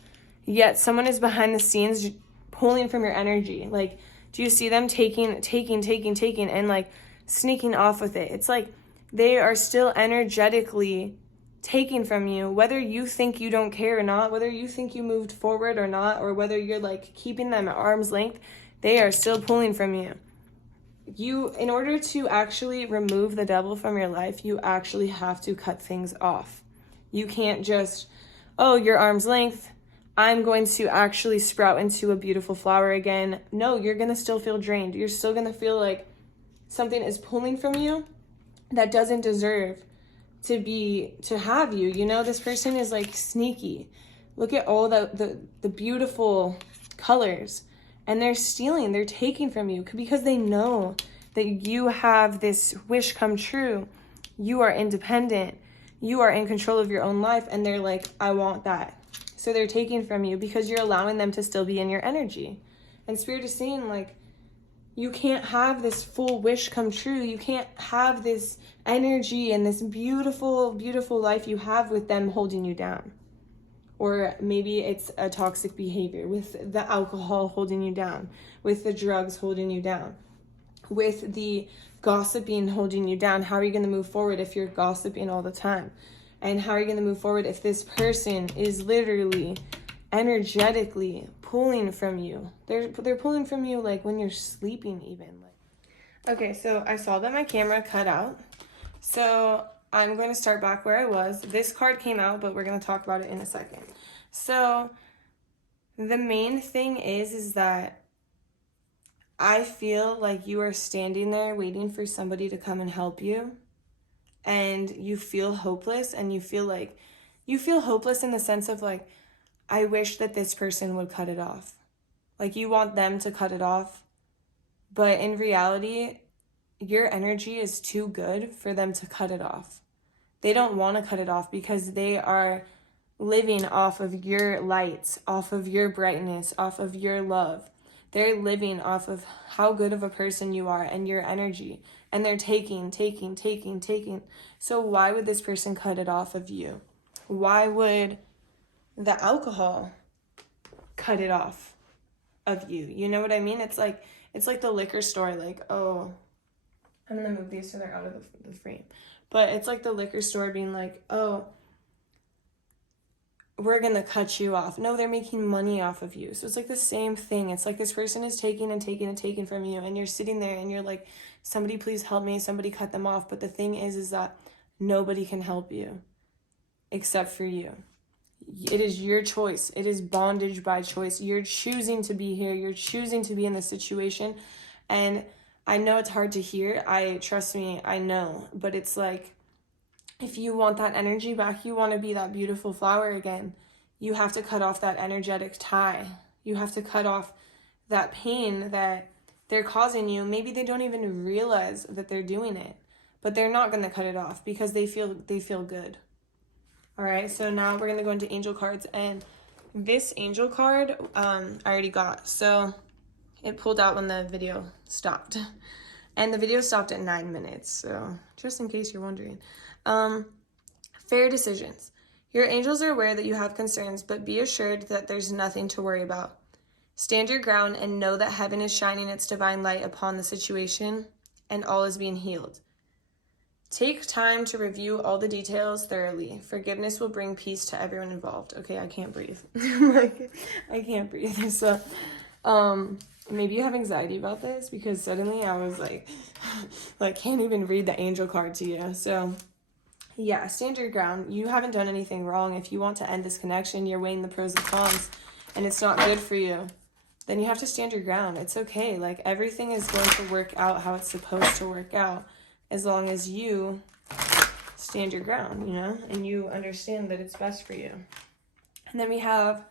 yet someone is behind the scenes pulling from your energy. Like, do you see them taking, and like sneaking off with it? It's like they are still energetically taking from you, whether you think you don't care or not, whether you think you moved forward or not, or whether you're like keeping them at arm's length, they are still pulling from you. In order to actually remove the devil from your life, you actually have to cut things off. You can't just, oh, you're arm's length, I'm going to actually sprout into a beautiful flower again. No, you're going to still feel drained. You're still going to feel like something is pulling from you that doesn't deserve to have you. You know, this person is like sneaky. Look at all the beautiful colors, and they're stealing, they're taking from you because they know that you have this wish come true. You are independent. You are in control of your own life, and they're like, I want that. So they're taking from you because you're allowing them to still be in your energy. And Spirit is saying, like, you can't have this full wish come true. You can't have this energy and this beautiful, beautiful life you have with them holding you down. Or maybe it's a toxic behavior with the alcohol holding you down, with the drugs holding you down, with the gossiping holding you down. How are you going to move forward if you're gossiping all the time? And how are you going to move forward if this person is literally energetically pulling from you? They're pulling from you like when you're sleeping even. Okay, so I saw that my camera cut out. So I'm going to start back where I was. This card came out, but we're going to talk about it in a second. So the main thing is that I feel like you are standing there waiting for somebody to come and help you. And you feel hopeless, and you feel hopeless in the sense of like, I wish that this person would cut it off. Like, you want them to cut it off, but in reality, your energy is too good for them to cut it off. They don't want to cut it off because they are living off of your light, off of your brightness, off of your love. They're living off of how good of a person you are and your energy. And they're taking. So why would this person cut it off of you? Why would the alcohol cut it off of you? You know what I mean? It's like the liquor store, like, oh, I'm going to move these so they're out of the frame. But it's like the liquor store being like, oh, we're going to cut you off. No, they're making money off of you. So it's like the same thing. It's like this person is taking from you, and you're sitting there and you're like, somebody please help me, somebody cut them off. But the thing is that nobody can help you except for you. It is your choice. It is bondage by choice. You're choosing to be here. You're choosing to be in this situation. And I know it's hard to hear. Trust me, I know. But it's like, if you want that energy back, you want to be that beautiful flower again, you have to cut off that energetic tie. You have to cut off that pain that they're causing you. Maybe they don't even realize that they're doing it, but they're not going to cut it off because they feel good. All right, so now we're going to go into angel cards, and this angel card I already got. So it pulled out when the video stopped, and the video stopped at 9 minutes. So just in case you're wondering. Fair decisions. Your angels are aware that you have concerns, but be assured that there's nothing to worry about. Stand your ground and know that heaven is shining its divine light upon the situation, and all is being healed. Take time to review all the details thoroughly. Forgiveness will bring peace to everyone involved. Okay, I can't breathe. I can't breathe. So, maybe you have anxiety about this, because suddenly I was like can't even read the angel card to you. So Yeah, stand your ground. You haven't done anything wrong. If you want to end this connection, you're weighing the pros and cons, and it's not good for you, then you have to stand your ground. It's okay. Like, everything is going to work out how it's supposed to work out as long as you stand your ground, you know, and you understand that it's best for you. And then we have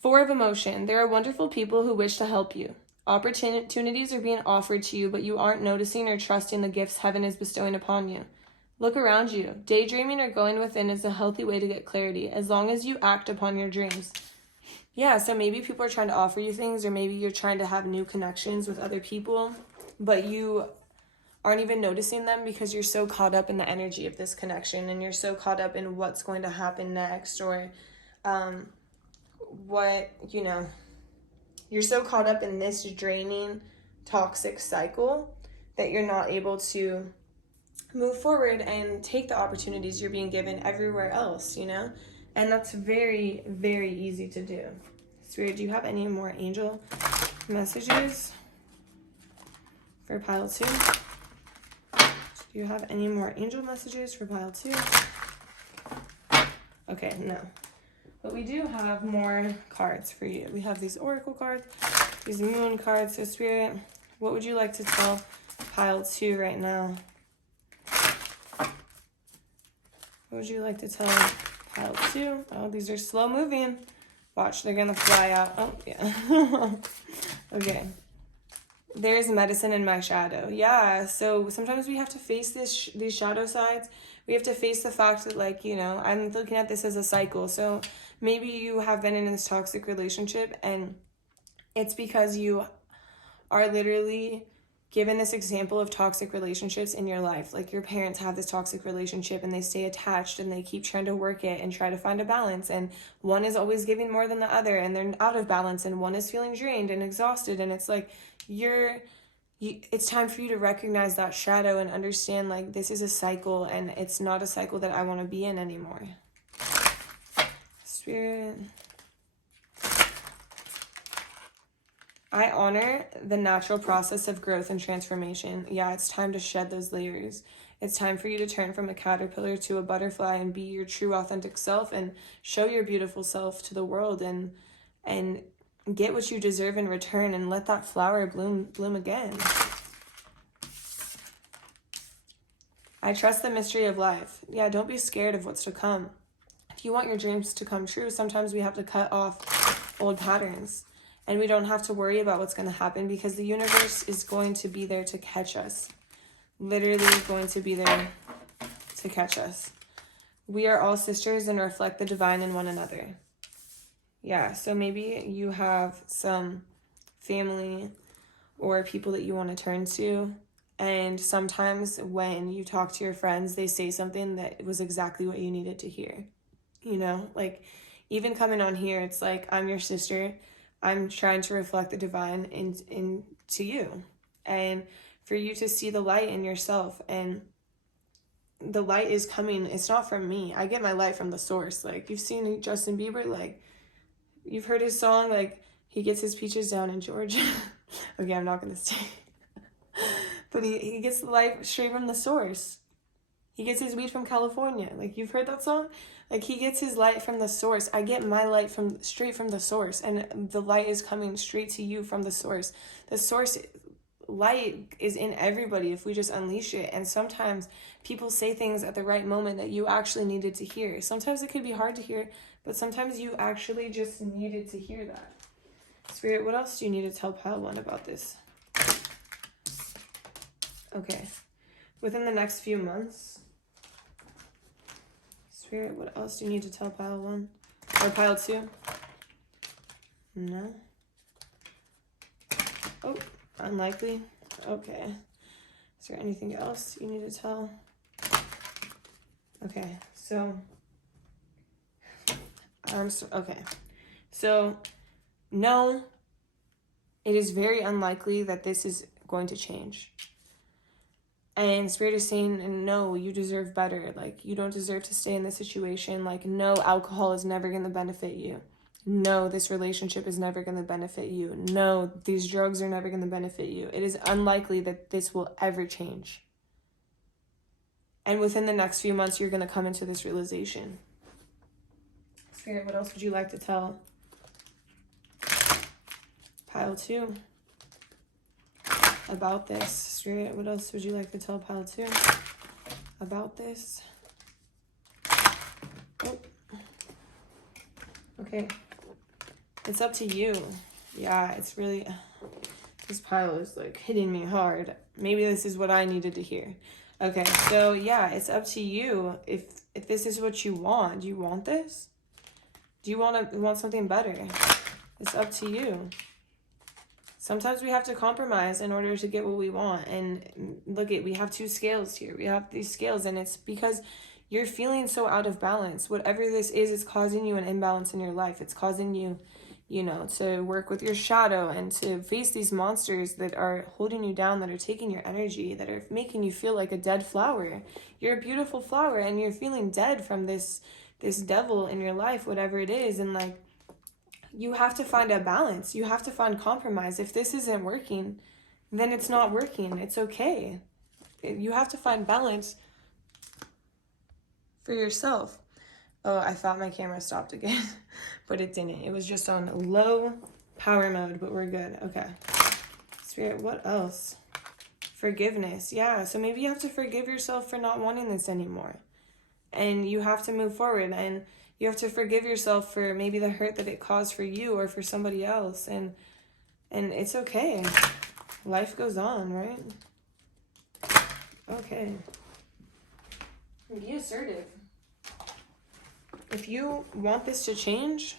4 of emotion. There are wonderful people who wish to help you. Opportunities are being offered to you, but you aren't noticing or trusting the gifts heaven is bestowing upon you. Look around you. Daydreaming or going within is a healthy way to get clarity, as long as you act upon your dreams. Yeah, so maybe people are trying to offer you things, or maybe you're trying to have new connections with other people, but you aren't even noticing them because you're so caught up in the energy of this connection, and you're so caught up in what's going to happen next, or what, you know, you're so caught up in this draining, toxic cycle that you're not able to move forward and take the opportunities you're being given everywhere else, you know? And that's very, very easy to do. Spirit, do you have any more angel messages for pile 2? Do you have any more angel messages for pile 2? Okay, no. But we do have more cards for you. We have these oracle cards, these moon cards. So Spirit, what would you like to tell pile 2 right now? What would you like to tell pile 2? Oh, these are slow moving. Watch, they're gonna fly out. Oh, yeah. Okay. There's medicine in my shadow. Yeah, so sometimes we have to face these shadow sides. We have to face the fact that, like, you know, I'm looking at this as a cycle. So maybe you have been in this toxic relationship, and it's because you are literally given this example of toxic relationships in your life. Like, your parents have this toxic relationship and they stay attached and they keep trying to work it and try to find a balance, and one is always giving more than the other, and they're out of balance, and one is feeling drained and exhausted, and it's like it's time for you to recognize that shadow and understand, like, this is a cycle, and it's not a cycle that I want to be in anymore. Spirit, I honor the natural process of growth and transformation. Yeah, it's time to shed those layers. It's time for you to turn from a caterpillar to a butterfly and be your true authentic self and show your beautiful self to the world, and get what you deserve in return, and let that flower bloom again. I trust the mystery of life. Yeah, don't be scared of what's to come. If you want your dreams to come true, sometimes we have to cut off old patterns. And we don't have to worry about what's going to happen, because the universe is going to be there to catch us. Literally going to be there to catch us. We are all sisters and reflect the divine in one another. Yeah, so maybe you have some family or people that you want to turn to. And sometimes when you talk to your friends, they say something that was exactly what you needed to hear. You know, like, even coming on here, it's like, I'm your sister. I'm trying to reflect the divine into you, and for you to see the light in yourself. And the light is coming. It's not from me. I get my light from the source. Like, you've seen Justin Bieber, like, you've heard his song, like, he gets his peaches down in Georgia. Okay, I'm not gonna say. But he gets the light straight from the source. He gets his weed from California. Like, you've heard that song? Like, he gets his light from the source. I get my light straight from the source, and the light is coming straight to you from the source. The source light is in everybody if we just unleash it. And sometimes people say things at the right moment that you actually needed to hear. Sometimes it could be hard to hear, but sometimes you actually just needed to hear that. Spirit, what else do you need to tell pile 1 about this? Okay. Within the next few months, Spirit, what else do you need to tell pile 1? Or pile 2? No? Oh, unlikely. Okay. Is there anything else you need to tell? Okay, so... okay. So, no, it is very unlikely that this is going to change. And Spirit is saying, no, you deserve better. Like, you don't deserve to stay in this situation. Like, no, alcohol is never going to benefit you. No, this relationship is never going to benefit you. No, these drugs are never going to benefit you. It is unlikely that this will ever change. And within the next few months, you're going to come into this realization. Spirit, what else would you like to tell pile 2 about this? Spirit, what else would you like to tell pile 2 about this? Oh. Okay. It's up to you. Yeah, it's really... This pile is like hitting me hard. Maybe this is what I needed to hear. Okay, so yeah, it's up to you. If this is what you want, do you want this? Do you want something better? It's up to you. Sometimes we have to compromise in order to get what we want. And look we have 2 scales here. We have these scales, and it's because you're feeling so out of balance. Whatever this is, it's causing you an imbalance in your life. It's causing you, you know, to work with your shadow and to face these monsters that are holding you down, that are taking your energy, that are making you feel like a dead flower. You're a beautiful flower, and you're feeling dead from this devil in your life, whatever it is. And like, you have to find a balance. You have to find compromise. If this isn't working, then it's not working. It's okay. You have to find balance for yourself. Oh, I thought my camera stopped again, but it didn't. It was just on low power mode, but we're good. Okay. Spirit, what else? Forgiveness. Yeah, so maybe you have to forgive yourself for not wanting this anymore. And you have to move forward, and you have to forgive yourself for maybe the hurt that it caused for you or for somebody else. And it's okay. Life goes on, right? Okay. Be assertive. If you want this to change,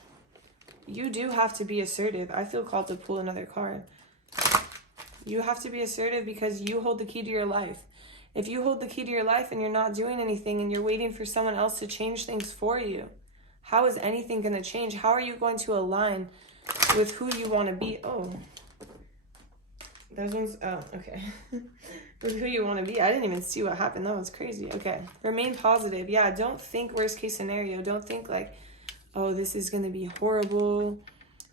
you do have to be assertive. I feel called to pull another card. You have to be assertive because you hold the key to your life. If you hold the key to your life and you're not doing anything and you're waiting for someone else to change things for you, how is anything going to change? How are you going to align with who you want to be? Oh, those ones. Oh, okay. With who you want to be. I didn't even see what happened. That was crazy. Okay. Remain positive. Yeah, don't think worst case scenario. Don't think like, oh, this is going to be horrible.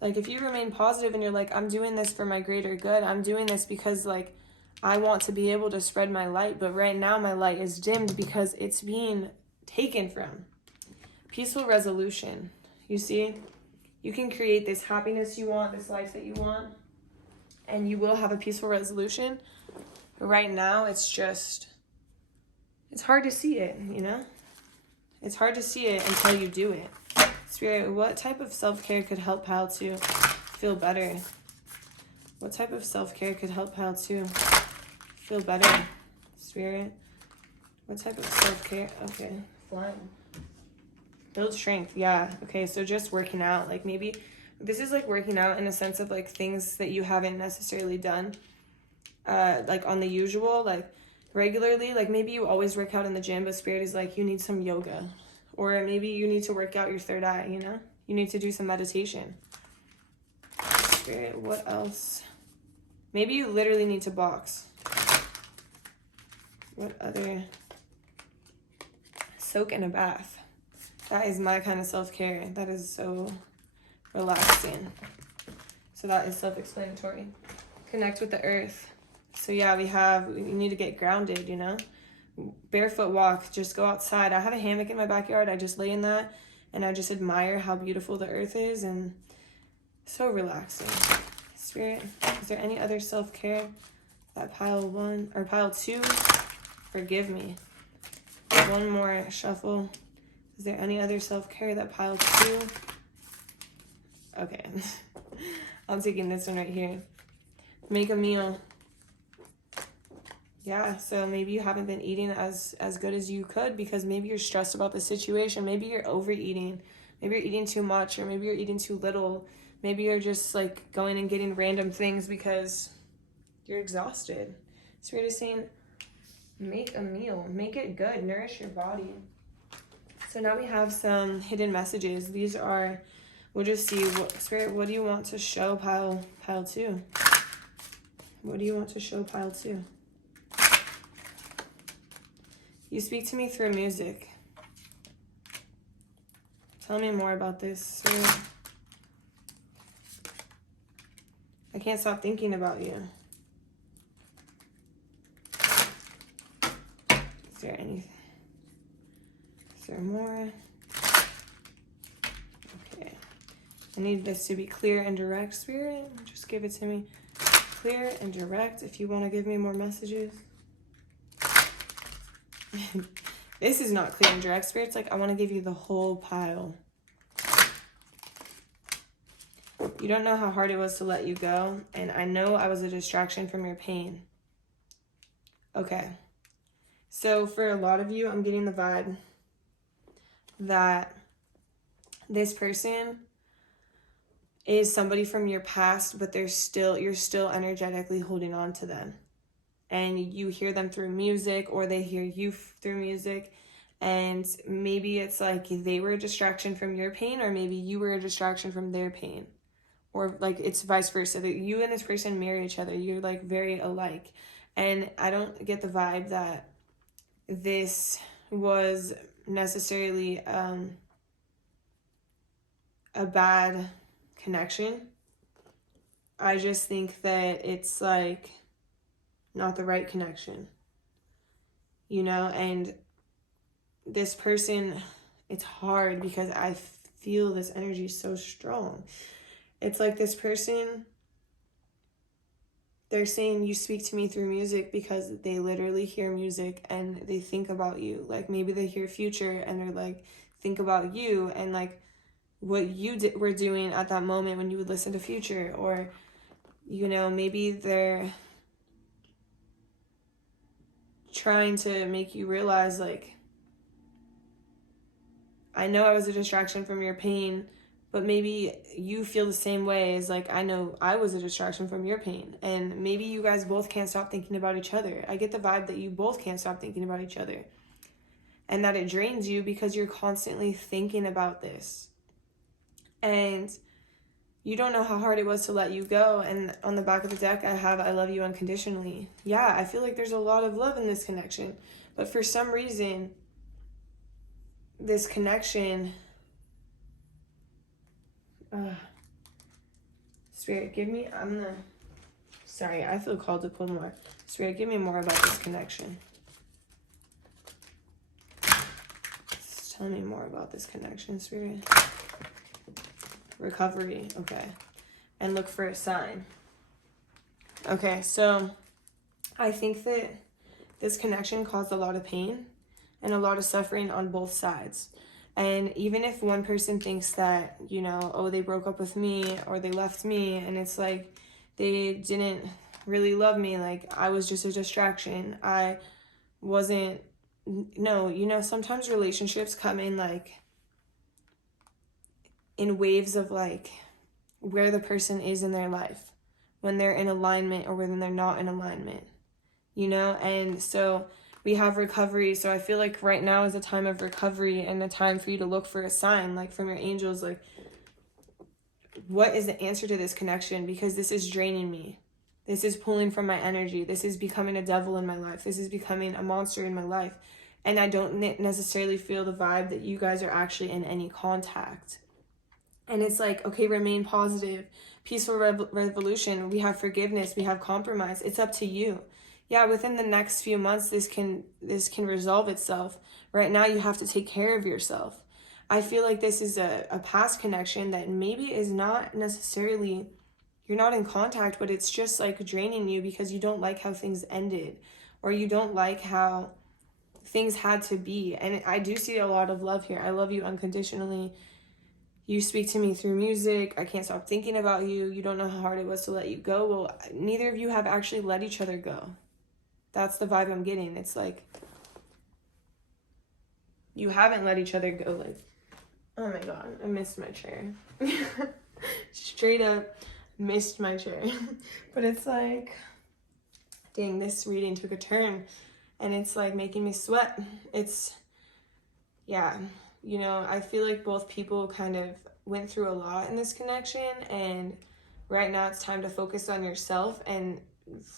Like, if you remain positive and you're like, I'm doing this for my greater good. I'm doing this because, like, I want to be able to spread my light. But right now my light is dimmed because it's being taken from. Peaceful resolution. You see? You can create this happiness you want, this life that you want. And you will have a peaceful resolution. But right now, it's hard to see it, you know? It's hard to see it until you do it. Spirit, what type of self-care could help Pal to feel better? What type of self-care could help Pal to feel better? Spirit, what type of self-care? Okay, flying. Build strength, yeah. Okay, so just working out. Like, maybe this is like working out in a sense of like things that you haven't necessarily done. Like on the usual, like regularly, like maybe you always work out in the gym, but Spirit is like, you need some yoga, or maybe you need to work out your third eye, you know, you need to do some meditation. Spirit, what else? Maybe you literally need to box. What other? Soak in a bath. That is my kind of self-care. That is so relaxing. So that is self-explanatory. Connect with the earth. So yeah, we need to get grounded, you know? Barefoot walk, just go outside. I have a hammock in my backyard. I just lay in that and I just admire how beautiful the earth is, and so relaxing. Spirit, is there any other self-care that pile 1 or pile 2? Forgive me. One more shuffle. Is there any other self-care that pile 2? Okay. I'm taking this one right here. Make a meal. Yeah, so maybe you haven't been eating as good as you could because maybe you're stressed about the situation. Maybe you're overeating. Maybe you're eating too much, or maybe you're eating too little. Maybe you're just like going and getting random things because you're exhausted. Spirit is saying, make a meal. Make it good. Nourish your body. So now we have some hidden messages. These are, we'll just see, Spirit, what do you want to show pile 2? What do you want to show pile 2? You speak to me through music. Tell me more about this, Spirit. I can't stop thinking about you. Is there anything? Is there more? Okay. I need this to be clear and direct, Spirit. Just give it to me. Clear and direct. If you want to give me more messages. This is not clear and direct, Spirit. It's like I want to give you the whole pile. You don't know how hard it was to let you go, and I know I was a distraction from your pain. Okay. So for a lot of you, I'm getting the vibe that this person is somebody from your past, but you're still energetically holding on to them. And you hear them through music, or they hear you through music. And maybe it's like they were a distraction from your pain, or maybe you were a distraction from their pain. Or like it's vice versa, that you and this person mirror each other. You're like very alike. And I don't get the vibe that this was necessarily a bad connection. I just think that it's like not the right connection, you know. And this person, it's hard because I feel this energy so strong. It's like this person, they're saying you speak to me through music because they literally hear music and they think about you. Like maybe they hear Future and they're like, think about you and like what you were doing at that moment when you would listen to Future. Or, you know, maybe they're trying to make you realize, like, I know I was a distraction from your pain, but maybe you feel the same way as, like, I know I was a distraction from your pain. And maybe you guys both can't stop thinking about each other. I get the vibe that you both can't stop thinking about each other. And that it drains you because you're constantly thinking about this. And you don't know how hard it was to let you go. And on the back of the deck, I have, I love you unconditionally. Yeah, I feel like there's a lot of love in this connection. But for some reason, this connection... Spirit, give me, sorry, I feel called to pull more. Spirit, give me more about this connection. Just tell me more about this connection, Spirit. Recovery, okay. And look for a sign. Okay, so I think that this connection caused a lot of pain and a lot of suffering on both sides. And even if one person thinks that, you know, oh, they broke up with me or they left me, and it's like they didn't really love me, like I was just a distraction. I wasn't, no, you know, sometimes relationships come in like in waves of like where the person is in their life, when they're in alignment or when they're not in alignment, you know? And so we have recovery. So I feel like right now is a time of recovery and a time for you to look for a sign, like from your angels, like what is the answer to this connection? Because this is draining me. This is pulling from my energy. This is becoming a devil in my life. This is becoming a monster in my life. And I don't necessarily feel the vibe that you guys are actually in any contact. And it's like, okay, remain positive, peaceful revolution. We have forgiveness. We have compromise. It's up to you. Yeah, within the next few months, this can resolve itself. Right now, you have to take care of yourself. I feel like this is a past connection that maybe is not necessarily, you're not in contact, but it's just like draining you because you don't like how things ended, or you don't like how things had to be. And I do see a lot of love here. I love you unconditionally. You speak to me through music. I can't stop thinking about you. You don't know how hard it was to let you go. Well, neither of you have actually let each other go. That's the vibe I'm getting. It's like you haven't let each other go. Like, oh my God, I missed my chair. Straight up missed my chair. But it's like, dang, this reading took a turn and it's like making me sweat. It's, yeah, you know, I feel like both people kind of went through a lot in this connection, and right now it's time to focus on yourself and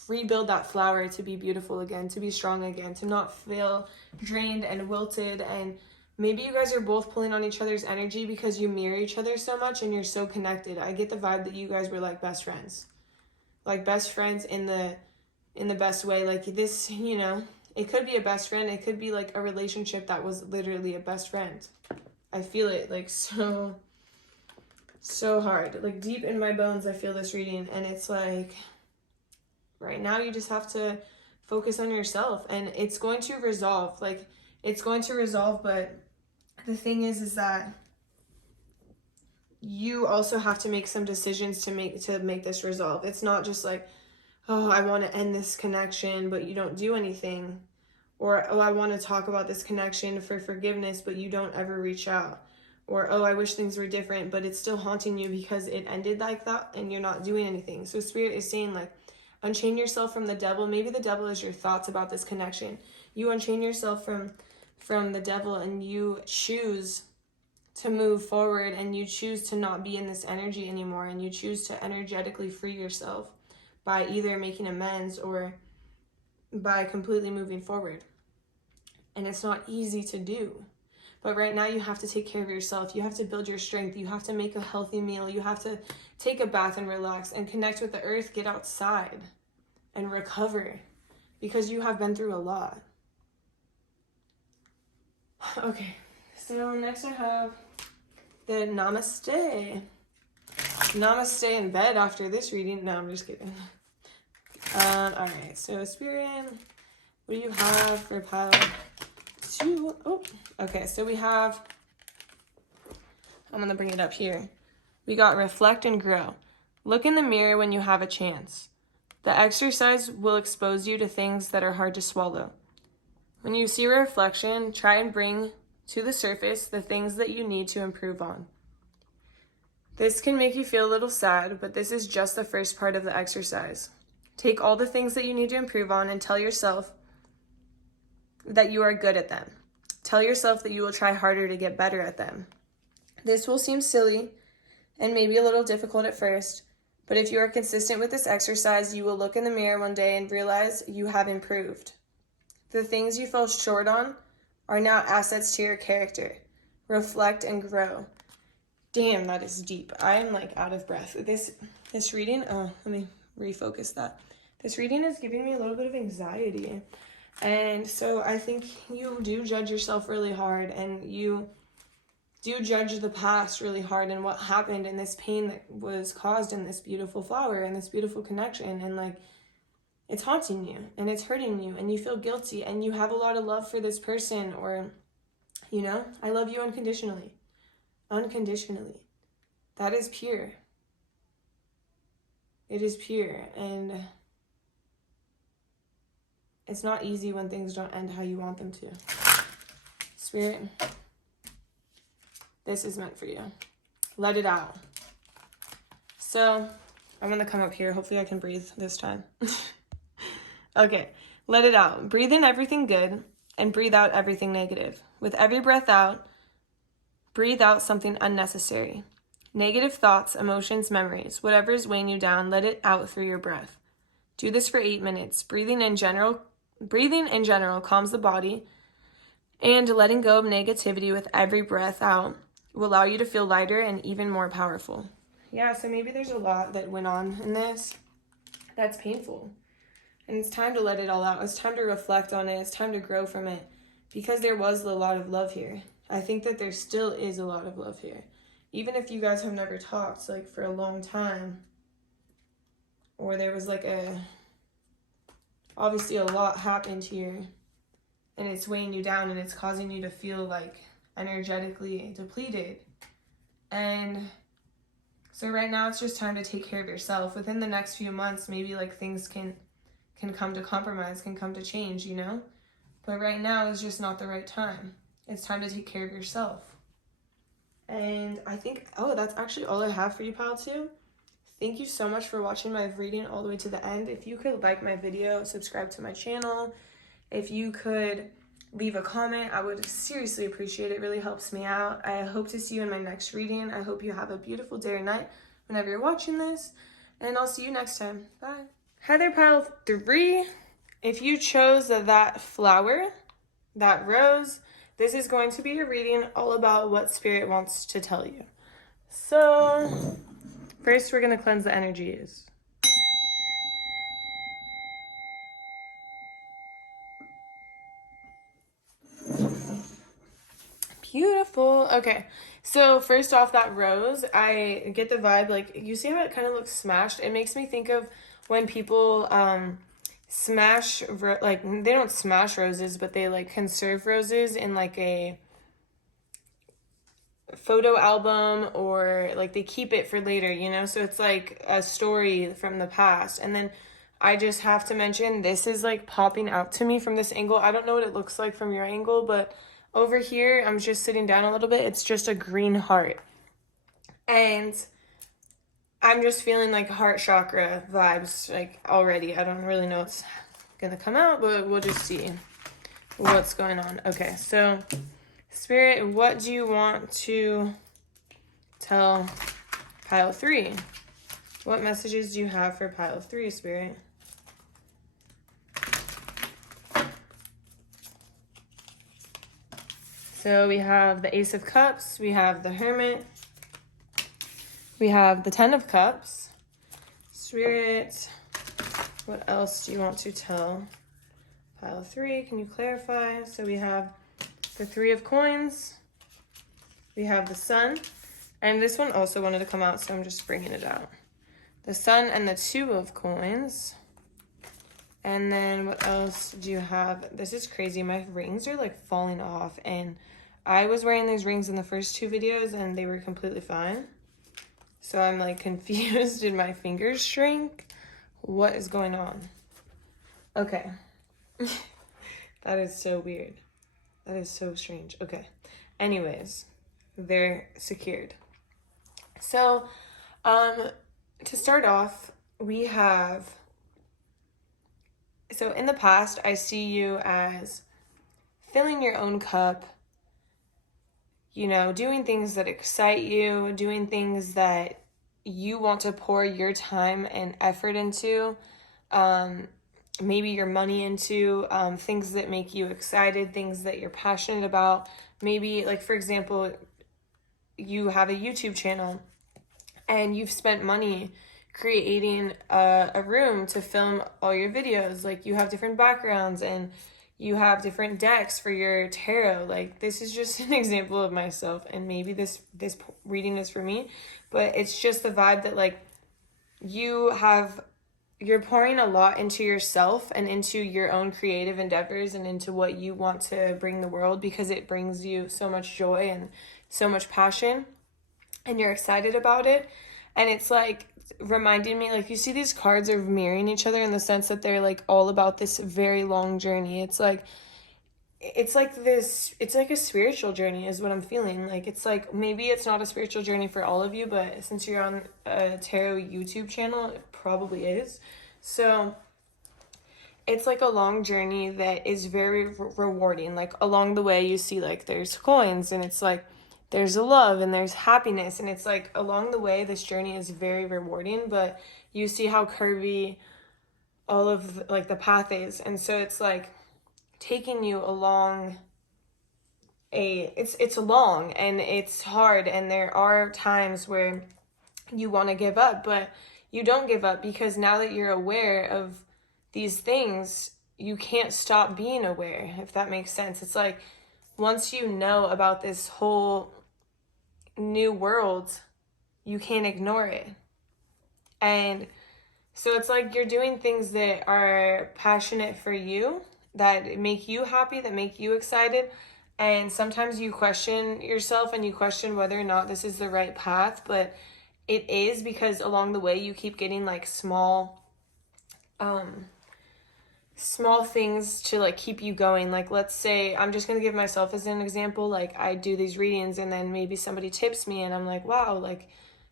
rebuild that flower to be beautiful again, to be strong again, to not feel drained and wilted. And maybe you guys are both pulling on each other's energy because you mirror each other so much and you're so connected. I get the vibe that you guys were like best friends in the best way. Like this, you know, It could be a best friend. It could be like a relationship that was literally a best friend. I feel it like so hard. Like deep in my bones, I feel this reading. And it's like, right now you just have to focus on yourself. And it's going to resolve. Like, it's going to resolve. But the thing is that you also have to make some decisions to make this resolve. It's not just like, oh, I want to end this connection, but you don't do anything. Or, oh, I want to talk about this connection for forgiveness, but you don't ever reach out. Or, oh, I wish things were different, but it's still haunting you because it ended like that and you're not doing anything. So Spirit is saying, like, unchain yourself from the devil. Maybe the devil is your thoughts about this connection. You unchain yourself from the devil and you choose to move forward, and you choose to not be in this energy anymore, and you choose to energetically free yourself by either making amends or by completely moving forward. And it's not easy to do. But right now you have to take care of yourself. You have to build your strength. You have to make a healthy meal. You have to take a bath and relax and connect with the earth. Get outside and recover because you have been through a lot. Okay, so next I have the Namaste. Namaste in bed after this reading. No, I'm just kidding. Alright, so Spirit, what do you have for pile 2? Oh, okay, so we have, I'm going to bring it up here. We got reflect and grow. Look in the mirror when you have a chance. The exercise will expose you to things that are hard to swallow. When you see a reflection, try and bring to the surface the things that you need to improve on. This can make you feel a little sad, but this is just the first part of the exercise. Take all the things that you need to improve on and tell yourself that you are good at them. Tell yourself that you will try harder to get better at them. This will seem silly and maybe a little difficult at first, but if you are consistent with this exercise, you will look in the mirror one day and realize you have improved. The things you fell short on are now assets to your character. Reflect and grow. Damn, that is deep. I am like out of breath. This reading, let me refocus that. This reading is giving me a little bit of anxiety. And so I think you do judge yourself really hard, and you do judge the past really hard and what happened and this pain that was caused in this beautiful flower and this beautiful connection. And like, it's haunting you and it's hurting you and you feel guilty and you have a lot of love for this person, or, you know, I love you unconditionally. Unconditionally. That is pure. It is pure, and it's not easy when things don't end how you want them to. Spirit, this is meant for you. Let it out. So, I'm gonna come up here. Hopefully I can breathe this time. Okay, let it out. Breathe in everything good and breathe out everything negative. With every breath out, breathe out something unnecessary. Negative thoughts, emotions, memories, whatever is weighing you down, let it out through your breath. Do this for 8 minutes. Breathing in general calms the body, and letting go of negativity with every breath out will allow you to feel lighter and even more powerful. Yeah, so maybe there's a lot that went on in this that's painful. And it's time to let it all out. It's time to reflect on it. It's time to grow from it, because there was a lot of love here. I think that there still is a lot of love here. Even if you guys have never talked, like, for a long time, or there was, like, obviously a lot happened here, and it's weighing you down, and it's causing you to feel, like, energetically depleted. And so right now it's just time to take care of yourself. Within the next few months, maybe, like, things can come to compromise, can come to change, you know? But right now is just not the right time. It's time to take care of yourself. And I think, that's actually all I have for you, Pile 2. Thank you so much for watching my reading all the way to the end. If you could like my video, subscribe to my channel. If you could leave a comment, I would seriously appreciate it. It really helps me out. I hope to see you in my next reading. I hope you have a beautiful day or night whenever you're watching this. And I'll see you next time. Bye. Hi there, Pile 3. If you chose that flower, that rose, this is going to be a reading all about what Spirit wants to tell you. So, first we're going to cleanse the energies. Beautiful. Okay. So first off, that rose, I get the vibe, like, you see how it kind of looks smashed? It makes me think of when people smash, like, they don't smash roses, but they, like, conserve roses in, like, a photo album, or, like, they keep it for later, you know? So it's, like, a story from the past. And then I just have to mention, this is, like, popping out to me from this angle. I don't know what it looks like from your angle, but over here, I'm just sitting down a little bit. It's just a green heart. And I'm just feeling like heart chakra vibes, like, already. I don't really know what's gonna come out, but we'll just see what's going on. Okay, so Spirit, what do you want to tell pile 3? What messages do you have for pile 3, Spirit? So we have the Ace of Cups, we have the Hermit, we have the 10 of Cups. Spirit, what else do you want to tell pile 3? Can you clarify? So we have the 3 of Coins, we have the Sun, and this one also wanted to come out, so I'm just bringing it out. The Sun and the 2 of Coins. And then what else do you have? This is crazy. My rings are like falling off, and I was wearing these rings in the first 2 videos and they were completely fine. So I'm like confused. Did my fingers shrink? What is going on? Okay. That is so weird. That is so strange. Okay. Anyways, they're secured. So, to start off, we have, so in the past, I see you as filling your own cup, you know, doing things that excite you, doing things that you want to pour your time and effort into, maybe your money into, things that make you excited, things that you're passionate about. Maybe, like, for example, you have a YouTube channel and you've spent money creating a room to film all your videos. Like, you have different backgrounds and you have different decks for your tarot. Like, this is just an example of myself, and maybe this reading is for me, but it's just the vibe that, like, you're pouring a lot into yourself and into your own creative endeavors and into what you want to bring the world, because it brings you so much joy and so much passion, and you're excited about it. And it's like reminding me, like, you see these cards are mirroring each other in the sense that they're like all about this very long journey. It's like a spiritual journey is what I'm feeling. Like, it's like, maybe it's not a spiritual journey for all of you, but since you're on a tarot YouTube channel, it probably is. So it's like a long journey that is very rewarding. Like, along the way, you see, like, there's coins, and it's like there's a love and there's happiness, and it's like along the way this journey is very rewarding, but you see how curvy all of like the path is. And so it's like taking you along it's long and it's hard, and there are times where you want to give up, but you don't give up, because now that you're aware of these things, you can't stop being aware, if that makes sense. It's like, once you know about this whole new world, you can't ignore it. And so it's like you're doing things that are passionate for you, that make you happy, that make you excited. And sometimes you question yourself and you question whether or not this is the right path, but it is, because along the way you keep getting like small things to like keep you going. Like, let's say, I'm just going to give myself as an example. Like, I do these readings and then maybe somebody tips me and I'm like, wow, like,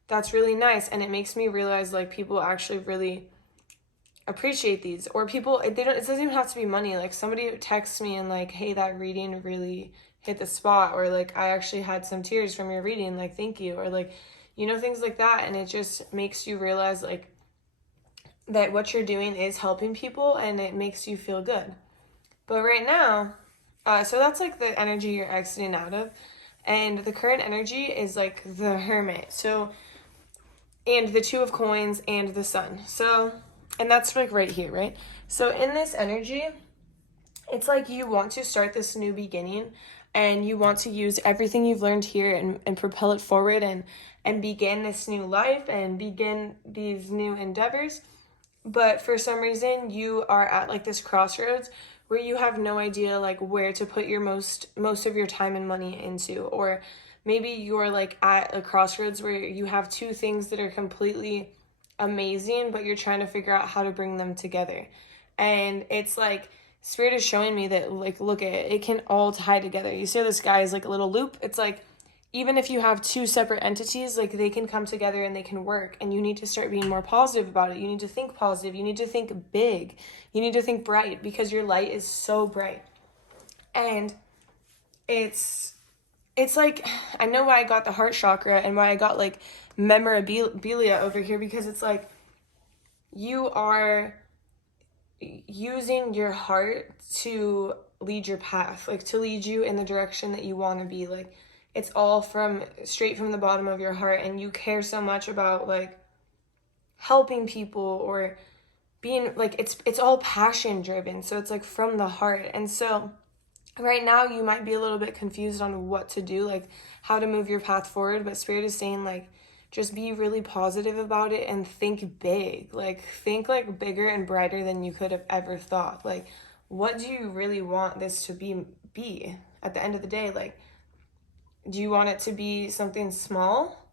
that's really nice. And it makes me realize, like, people actually really appreciate these. Or people, it doesn't even have to be money. Like, somebody texts me and like, hey, that reading really hit the spot, or like, I actually had some tears from your reading, like, thank you. Or like, you know, things like that. And it just makes you realize, like, that what you're doing is helping people, and it makes you feel good. But right now, so that's like the energy you're exiting out of. And the current energy is like the Hermit. So, and the 2 of Coins and the Sun. So, and that's like right here, right? So in this energy, it's like you want to start this new beginning, and you want to use everything you've learned here and propel it forward and begin this new life and begin these new endeavors. But for some reason, you are at like this crossroads where you have no idea like where to put your most of your time and money into. Or maybe you're like at a crossroads where you have two things that are completely amazing, but you're trying to figure out how to bring them together. And it's like Spirit is showing me that, like, look at it, it can all tie together. You see this guy is like a little loop. It's like, even if you have two separate entities, like, they can come together and they can work. And you need to start being more positive about it. You need to think positive. You need to think big. You need to think bright, because your light is so bright. And it's like, I know why I got the heart chakra and why I got like memorabilia over here, because it's like you are using your heart to lead your path, like to lead you in the direction that you want to be. Like, it's all straight from the bottom of your heart, and you care so much about like helping people or being like, it's all passion driven. So it's like from the heart. And so right now you might be a little bit confused on what to do, like how to move your path forward, but Spirit is saying like, just be really positive about it and think big. Like, think like bigger and brighter than you could have ever thought. Like, what do you really want this to be at the end of the day? Like, do you want it to be something small,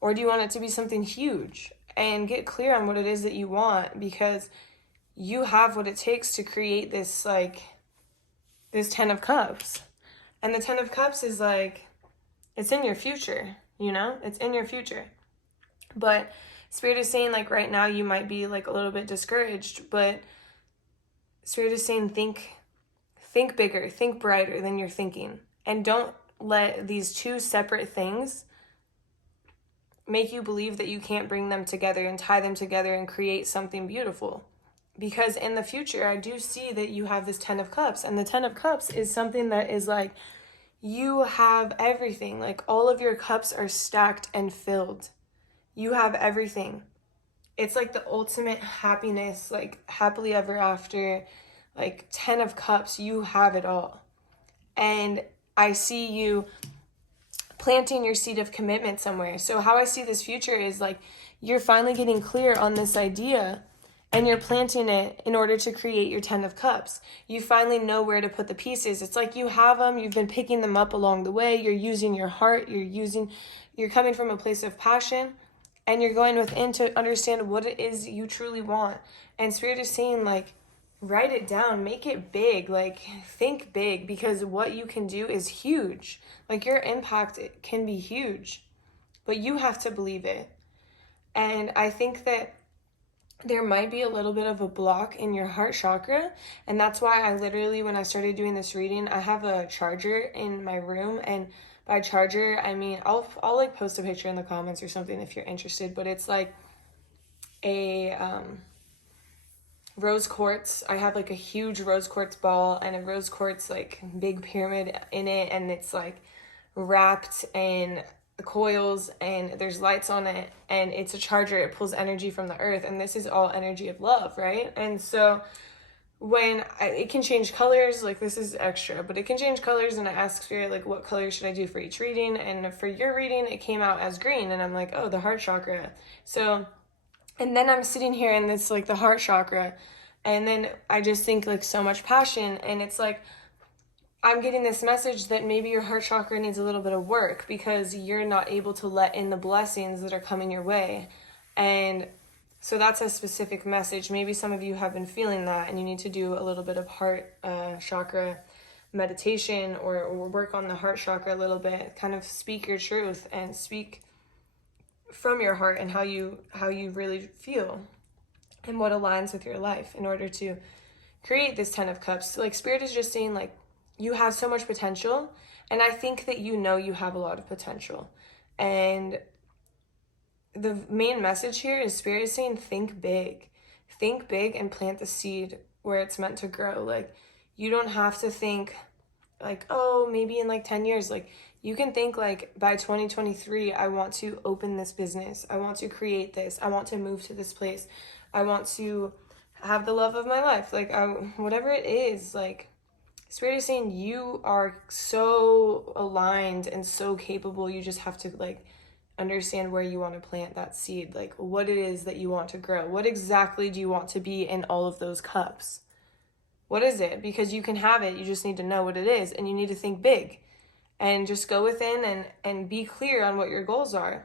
or do you want it to be something huge? And get clear on what it is that you want, because you have what it takes to create this, like, this 10 of Cups. And the 10 of Cups is like, it's in your future, you know? It's in your future. But Spirit is saying, like, right now you might be like a little bit discouraged, but Spirit is saying think bigger, think brighter than you're thinking. And don't let these two separate things make you believe that you can't bring them together and tie them together and create something beautiful. Because in the future, I do see that you have this 10 of Cups, and the 10 of Cups is something that is like, you have everything. Like, all of your cups are stacked and filled. You have everything. It's like the ultimate happiness, like happily ever after, like 10 of Cups, you have it all. And I see you planting your seed of commitment somewhere. So how I see this future is like, you're finally getting clear on this idea, and you're planting it in order to create your 10 of Cups. You finally know where to put the pieces. It's like you have them, you've been picking them up along the way, you're using your heart, you're coming from a place of passion, and you're going within to understand what it is you truly want. And Spirit is saying, like, write it down, make it big, like, think big, because what you can do is huge. Like, your impact can be huge, but you have to believe it. And I think that there might be a little bit of a block in your heart chakra, and that's why I literally, when I started doing this reading, I have a charger in my room. And by charger, I mean, I'll like post a picture in the comments or something if you're interested, but it's like a rose quartz. I have like a huge rose quartz ball and a rose quartz like big pyramid in it, and it's like wrapped in coils, and there's lights on it, and it's a charger. It pulls energy from the earth, and this is all energy of love, right? And so when it can change colors, like, this is extra, but it can change colors, and I ask Spirit, like, what color should I do for each reading? And for your reading, it came out as green, and I'm like, oh, the heart chakra. So, and then I'm sitting here and it's like the heart chakra, and then I just think like so much passion, and it's like, I'm getting this message that maybe your heart chakra needs a little bit of work because you're not able to let in the blessings that are coming your way. And so that's a specific message. Maybe some of you have been feeling that, and you need to do a little bit of heart chakra meditation, or work on the heart chakra a little bit. Kind of speak your truth and speak from your heart and how you really feel and what aligns with your life in order to create this 10 of Cups. Like, Spirit is just saying, like, you have so much potential, and I think that you know you have a lot of potential. And the main message here is Spirit is saying, think big and plant the seed where it's meant to grow. Like, you don't have to think like, oh, maybe in like 10 years. Like, you can think like, by 2023, I want to open this business, I want to create this, I want to move to this place, I want to have the love of my life, like, whatever it is. Like, Spirit is saying you are so aligned and so capable. You just have to like understand where you want to plant that seed, like what it is that you want to grow. What exactly do you want to be in all of those cups? What is it? Because you can have it. You just need to know what it is, and you need to think big and just go within and be clear on what your goals are,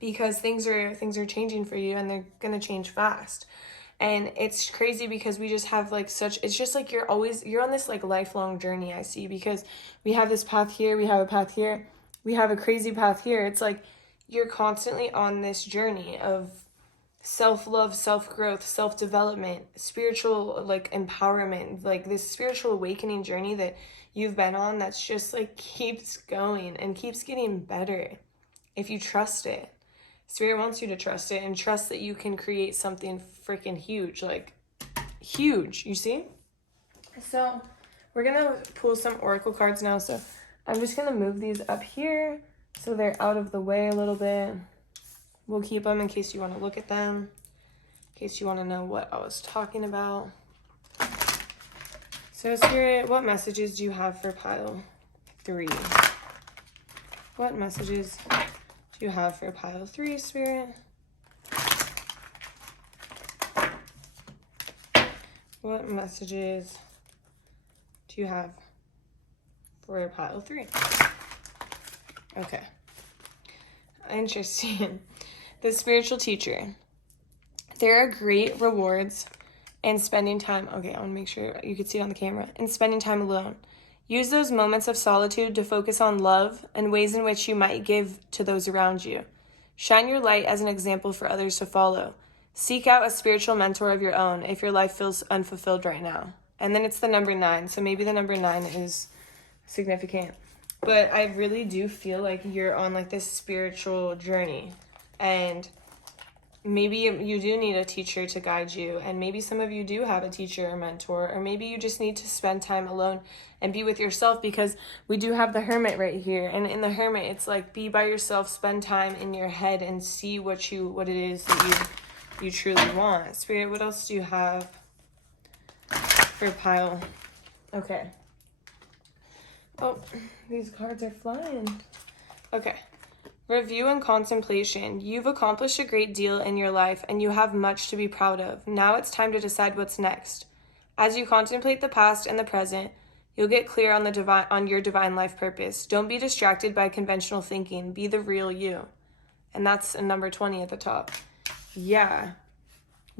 because things are changing for you, and they're going to change fast. And it's crazy because we just have like such, it's just like you're on this like lifelong journey, I see, because we have this path here, we have a path here, we have a crazy path here. It's like you're constantly on this journey of self-love, self-growth, self-development, spiritual like empowerment, like this spiritual awakening journey that you've been on that's just like keeps going and keeps getting better if you trust it. Spirit wants you to trust it and trust that you can create something freaking huge, like huge, you see? So we're going to pull some oracle cards now. So I'm just going to move these up here so they're out of the way a little bit. We'll keep them in case you want to look at them, in case you want to know what I was talking about. So Spirit, what messages do you have for pile 3? What messages do you have for pile 3, Spirit? What messages do you have for pile 3? Okay. Interesting. The spiritual teacher. There are great rewards in spending time. Okay, I want to make sure you can see it on the camera. In spending time alone. Use those moments of solitude to focus on love and ways in which you might give to those around you. Shine your light as an example for others to follow. Seek out a spiritual mentor of your own if your life feels unfulfilled right now. And then it's the number 9, so maybe the number 9 is significant. But I really do feel like you're on like this spiritual journey, and maybe you do need a teacher to guide you, and maybe some of you do have a teacher or mentor, or maybe you just need to spend time alone and be with yourself, because we do have the Hermit right here, and in the Hermit it's like be by yourself, spend time in your head and see what it is that you truly want. Spirit, what else do you have for pile? Okay. Oh, these cards are flying. Okay. Review and contemplation. You've accomplished a great deal in your life and you have much to be proud of. Now it's time to decide what's next. As you contemplate the past and the present, you'll get clear on your divine life purpose. Don't be distracted by conventional thinking. Be the real you. And that's a number 20 at the top. Yeah.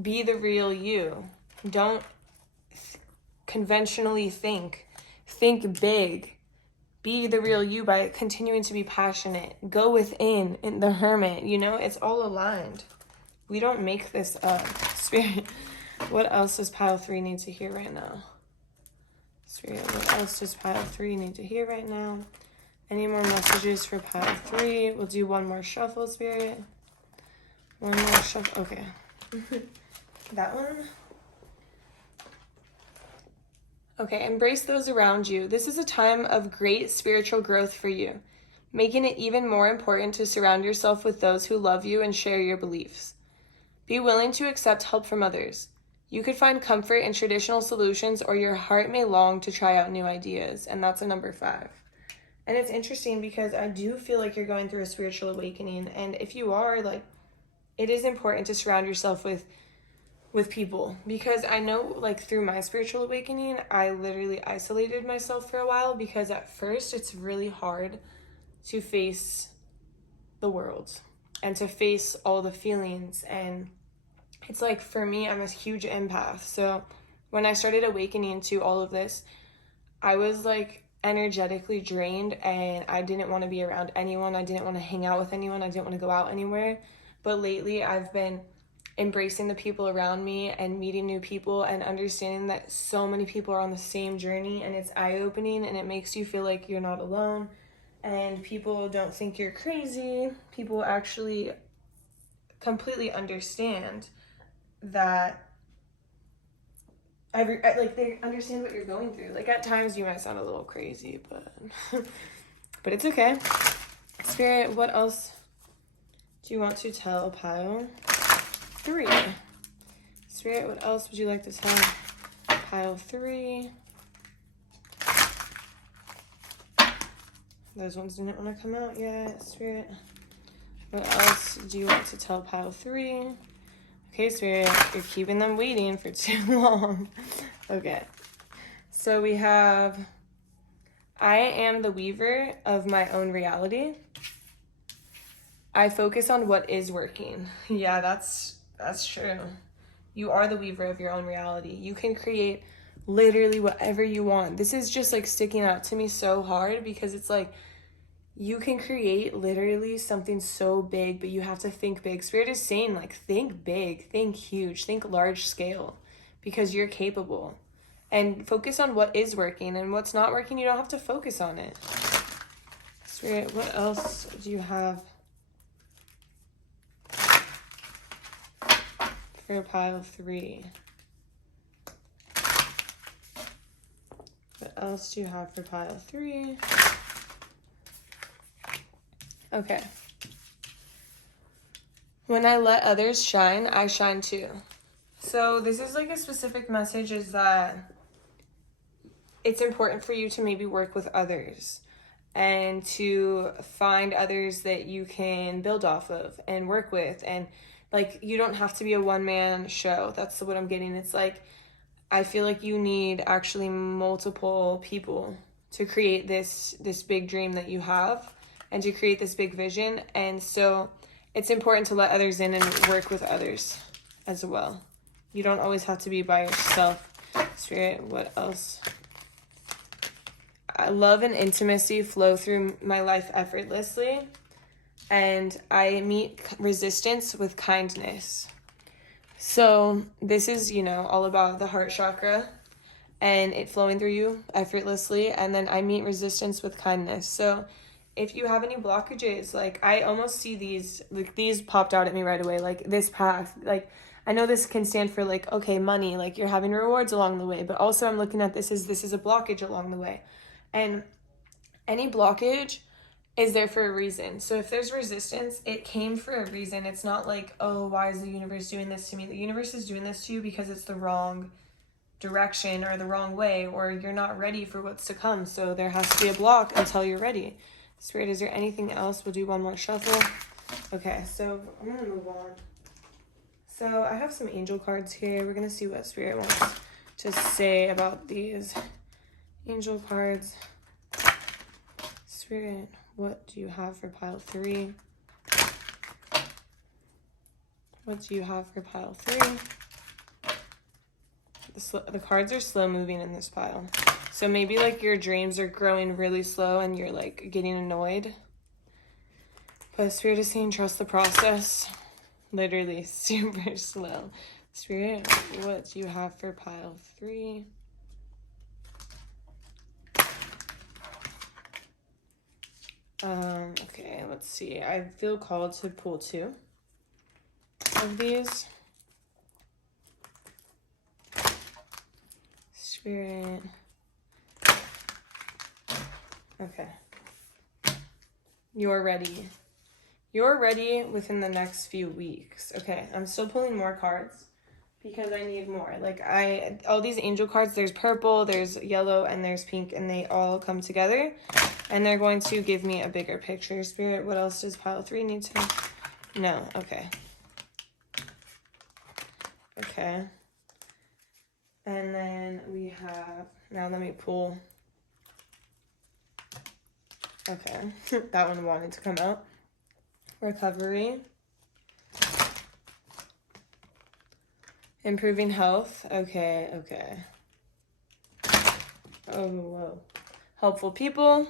Be the real you. Don't conventionally think. Think big. Be the real you by continuing to be passionate. Go within in the Hermit. You know, it's all aligned. We don't make this up. Spirit, what else does pile 3 need to hear right now? Spirit, what else does pile 3 need to hear right now? Any more messages for pile 3? We'll do one more shuffle, Spirit. One more shuffle. Okay. That one. Okay, embrace those around you. This is a time of great spiritual growth for you, making it even more important to surround yourself with those who love you and share your beliefs. Be willing to accept help from others. You could find comfort in traditional solutions, or your heart may long to try out new ideas, and that's a number 5. And it's interesting because I do feel like you're going through a spiritual awakening, and if you are, like, it is important to surround yourself with people, because I know, like, through my spiritual awakening, I literally isolated myself for a while, because at first it's really hard to face the world and to face all the feelings. And it's like, for me, I'm a huge empath, so when I started awakening to all of this, I was like energetically drained, and I didn't want to be around anyone. I didn't want to hang out with anyone. I didn't want to go out anywhere. But lately I've been embracing the people around me and meeting new people and understanding that so many people are on the same journey, and it's eye-opening, and it makes you feel like you're not alone, and people don't think you're crazy. People actually completely understand that they understand what you're going through. Like, at times you might sound a little crazy, but but it's okay. Spirit, what else do you want to tell pile 3? Spirit, what else would you like to tell pile 3? Those ones didn't want to come out yet, Spirit. What else do you want to tell pile 3? Okay, Spirit, you're keeping them waiting for too long. Okay. So we have, I am the weaver of my own reality. I focus on what is working. Yeah, that's true. You are the weaver of your own reality. You can create literally whatever you want. This is just like sticking out to me so hard because it's like, you can create literally something so big, but you have to think big. Spirit is saying, like, think big, think huge, think large scale, because you're capable. And focus on what is working, and what's not working, you don't have to focus on it. Spirit, what else do you have for pile 3? What else do you have for pile 3? Okay. When I let others shine, I shine too. So this is like a specific message, is that it's important for you to maybe work with others and to find others that you can build off of and work with. And like, you don't have to be a one-man show. That's what I'm getting. It's like, I feel like you need actually multiple people to create this big dream that you have and to create this big vision. And so it's important to let others in and work with others as well. You don't always have to be by yourself. Spirit, what else? Love and intimacy flow through my life effortlessly, and I meet resistance with kindness. So this is, all about the heart chakra and it flowing through you effortlessly. And then I meet resistance with kindness. So if you have any blockages, like I almost see these popped out at me right away, like this path, like I know this can stand for like, okay, money, like you're having rewards along the way, but also I'm looking at this is a blockage along the way. And any blockage is there for a reason. So if there's resistance, it came for a reason. It's not like, oh, why is the universe doing this to me? The universe is doing this to you because it's the wrong direction or the wrong way, or you're not ready for what's to come. So there has to be a block until you're ready. Spirit, is there anything else? We'll do one more shuffle. Okay, so I'm going to move on. So I have some angel cards here. We're going to see what Spirit wants to say about these angel cards. Spirit, what do you have for pile 3? What do you have for pile 3? The cards are slow moving in this pile. So maybe like your dreams are growing really slow and you're like getting annoyed. But Spirit is saying trust the process. Literally super slow. Spirit, what do you have for pile 3? Okay, let's see. I feel called to pull 2 of these. Spirit. Okay. You're ready. You're ready within the next few weeks. Okay, I'm still pulling more cards because I need more. Like all these angel cards, there's purple, there's yellow, and there's pink, and they all come together. And they're going to give me a bigger picture. Spirit, what else does pile 3 need to? No, okay. Okay. And then we have, now let me pull. Okay, that one wanted to come out. Recovery. Improving health. Okay. Oh, whoa. Helpful people.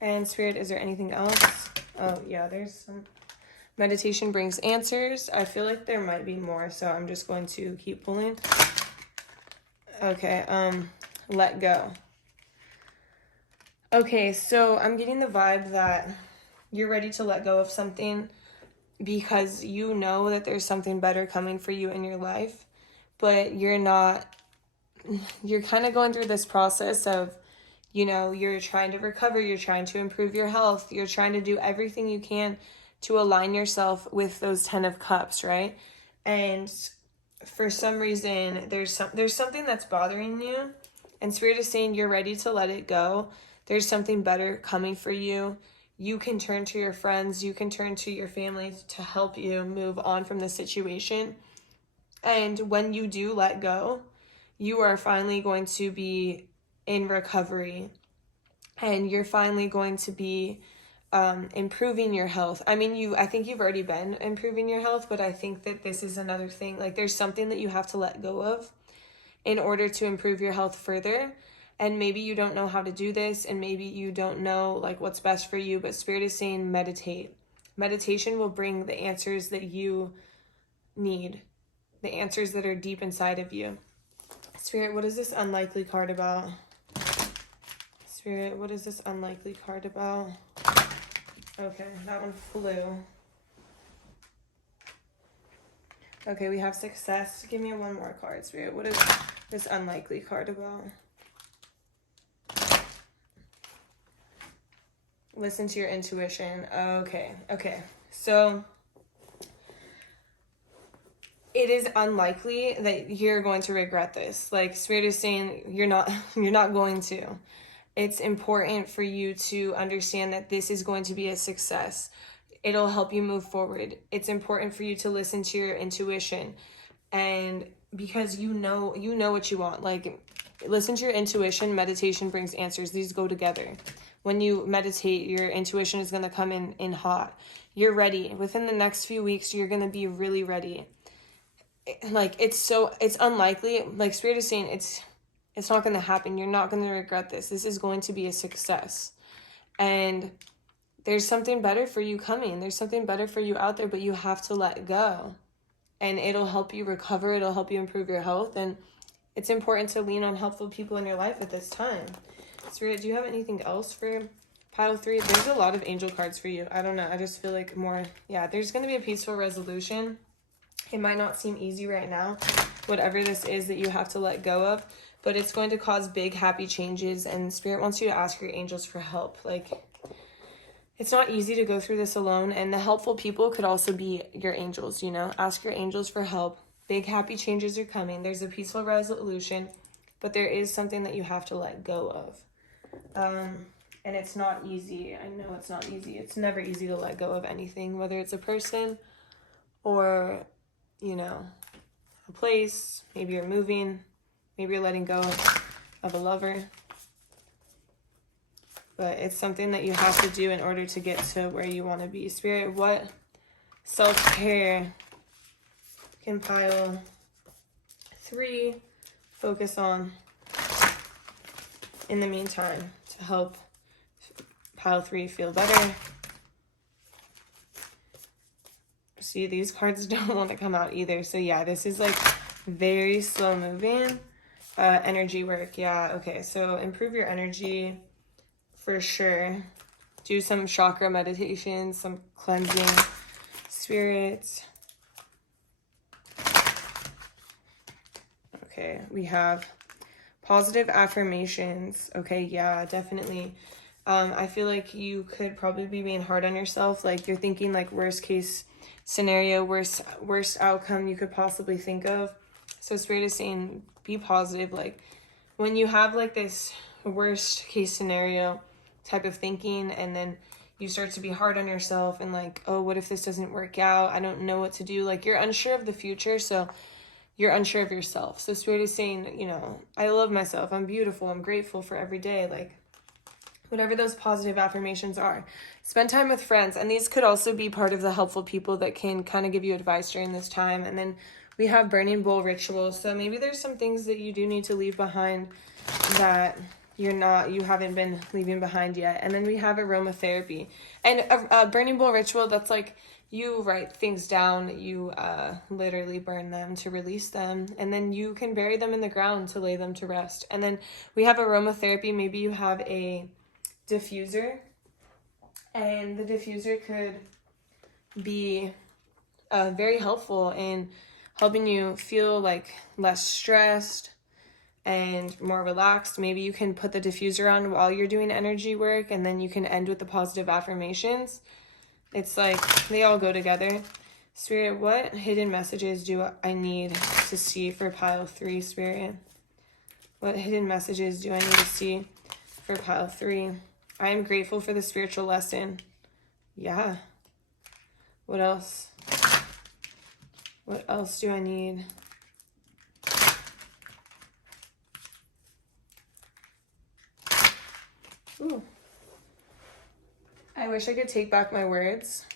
And Spirit, is there anything else? Oh, yeah, there's some. Meditation brings answers. I feel like there might be more, so I'm just going to keep pulling. Okay, let go. Okay, so I'm getting the vibe that you're ready to let go of something because you know that there's something better coming for you in your life, but you're kind of going through this process of, you're trying to recover, you're trying to improve your health, you're trying to do everything you can to align yourself with those 10 of cups, right? And for some reason, there's something that's bothering you, and Spirit is saying you're ready to let it go. There's something better coming for you. You can turn to your friends, you can turn to your family to help you move on from the situation. And when you do let go, you are finally going to be in recovery, and you're finally going to be improving your health. I mean, I think you've already been improving your health, but I think that this is another thing. Like, there's something that you have to let go of in order to improve your health further. And maybe you don't know how to do this, and maybe you don't know like what's best for you, but Spirit is saying meditate. Meditation will bring the answers that you need, the answers that are deep inside of you. Spirit, what is this unlikely card about? Spirit, what is this unlikely card about? Okay, that one flew. Okay, we have success. Give me one more card, Spirit. What is this unlikely card about? Listen to your intuition. Okay. So it is unlikely that you're going to regret this. Like, Spirit is saying you're not going to. It's important for you to understand that this is going to be a success. It'll help you move forward. It's important for you to listen to your intuition, and because you know what you want. Like, listen to your intuition. Meditation brings answers. These go together. When you meditate, your intuition is going to come in hot. You're ready. Within the next few weeks, you're going to be really ready. Like, it's unlikely. Like, Spirit is saying it's not going to happen. You're not going to regret this. This is going to be a success. And there's something better for you coming. There's something better for you out there, but you have to let go. And it'll help you recover. It'll help you improve your health. And it's important to lean on helpful people in your life at this time. Spirit, do you have anything else for pile 3? There's a lot of angel cards for you. I don't know. I just feel like more. Yeah, there's going to be a peaceful resolution. It might not seem easy right now, whatever this is that you have to let go of, but it's going to cause big, happy changes. And Spirit wants you to ask your angels for help. Like, it's not easy to go through this alone. And the helpful people could also be your angels, Ask your angels for help. Big, happy changes are coming. There's a peaceful resolution, but there is something that you have to let go of. And it's not easy. I know it's not easy. It's never easy to let go of anything, whether it's a person or, a place. Maybe you're moving. Maybe you're letting go of a lover. But it's something that you have to do in order to get to where you want to be. Spirit, what self-care can pile 3 focus on in the meantime to help pile 3 feel better? See, these cards don't want to come out either. So yeah, this is like very slow moving energy work. Yeah, okay. So improve your energy for sure. Do some chakra meditation, some cleansing. Spirit. Okay, we have positive affirmations. Okay, yeah, definitely. I feel like you could probably be being hard on yourself. Like, you're thinking like worst case scenario, worst outcome you could possibly think of. So Spirit is saying be positive. Like, when you have like this worst case scenario type of thinking, and then you start to be hard on yourself and like, oh, what if this doesn't work out? I don't know what to do. Like, you're unsure of the future, so you're unsure of yourself. So Spirit is saying, I love myself. I'm beautiful. I'm grateful for every day. Like, whatever those positive affirmations are. Spend time with friends. And these could also be part of the helpful people that can kind of give you advice during this time. And then we have burning bowl rituals. So maybe there's some things that you do need to leave behind that you haven't been leaving behind yet. And then we have aromatherapy. And a burning bowl ritual, that's like you write things down, you literally burn them to release them, and then you can bury them in the ground to lay them to rest. And then we have aromatherapy. Maybe you have a diffuser, and the diffuser could be very helpful in helping you feel like less stressed and more relaxed. Maybe you can put the diffuser on while you're doing energy work, and then you can end with the positive affirmations. It's like they all go together. Spirit, what hidden messages do I need to see for pile 3, Spirit? What hidden messages do I need to see for pile 3? I am grateful for the spiritual lesson. Yeah. What else? What else do I need? Ooh. I wish I could take back my words.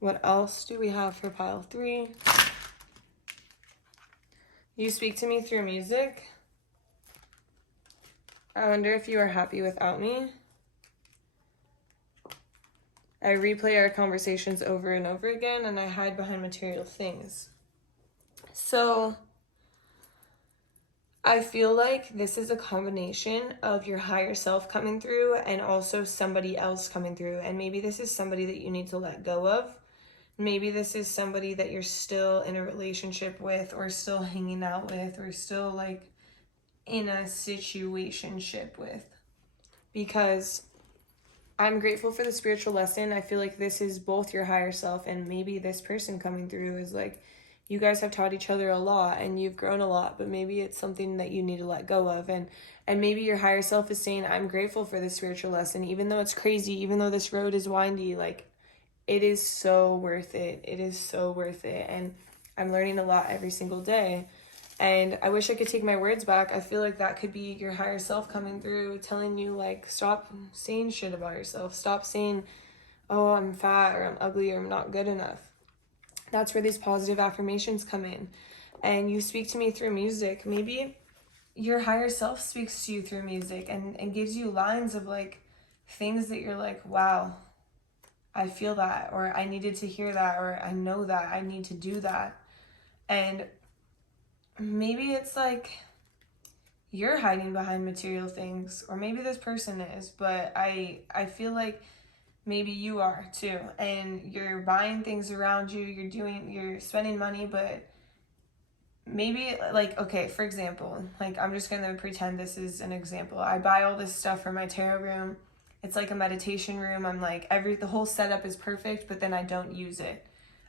What else do we have for pile 3? You speak to me through music. I wonder if you are happy without me. I replay our conversations over and over again, and I hide behind material things. So I feel like this is a combination of your higher self coming through and also somebody else coming through. And maybe this is somebody that you need to let go of. Maybe this is somebody that you're still in a relationship with, or still hanging out with, or still like in a situationship with. Because I'm grateful for the spiritual lesson. I feel like this is both your higher self, and maybe this person coming through is like, you guys have taught each other a lot and you've grown a lot, but maybe it's something that you need to let go of. And maybe your higher self is saying, I'm grateful for this spiritual lesson, even though it's crazy, even though this road is windy, like, it is so worth it. It is so worth it. And I'm learning a lot every single day. And I wish I could take my words back. I feel like that could be your higher self coming through, telling you, like, stop saying shit about yourself. Stop saying, oh, I'm fat, or I'm ugly, or I'm not good enough. That's where these positive affirmations come in. And you speak to me through music. Maybe your higher self speaks to you through music and gives you lines of, like, things that you're like, wow, I feel that, or I needed to hear that, or I know that, I need to do that. And maybe it's like you're hiding behind material things, or maybe this person is, but I feel like maybe you are too, and you're buying things around you, you're spending money, but maybe, like, okay, for example, like, I'm just gonna pretend this is an example. I buy all this stuff for my tarot room. It's like a meditation room. I'm like, the whole setup is perfect, but then I don't use it.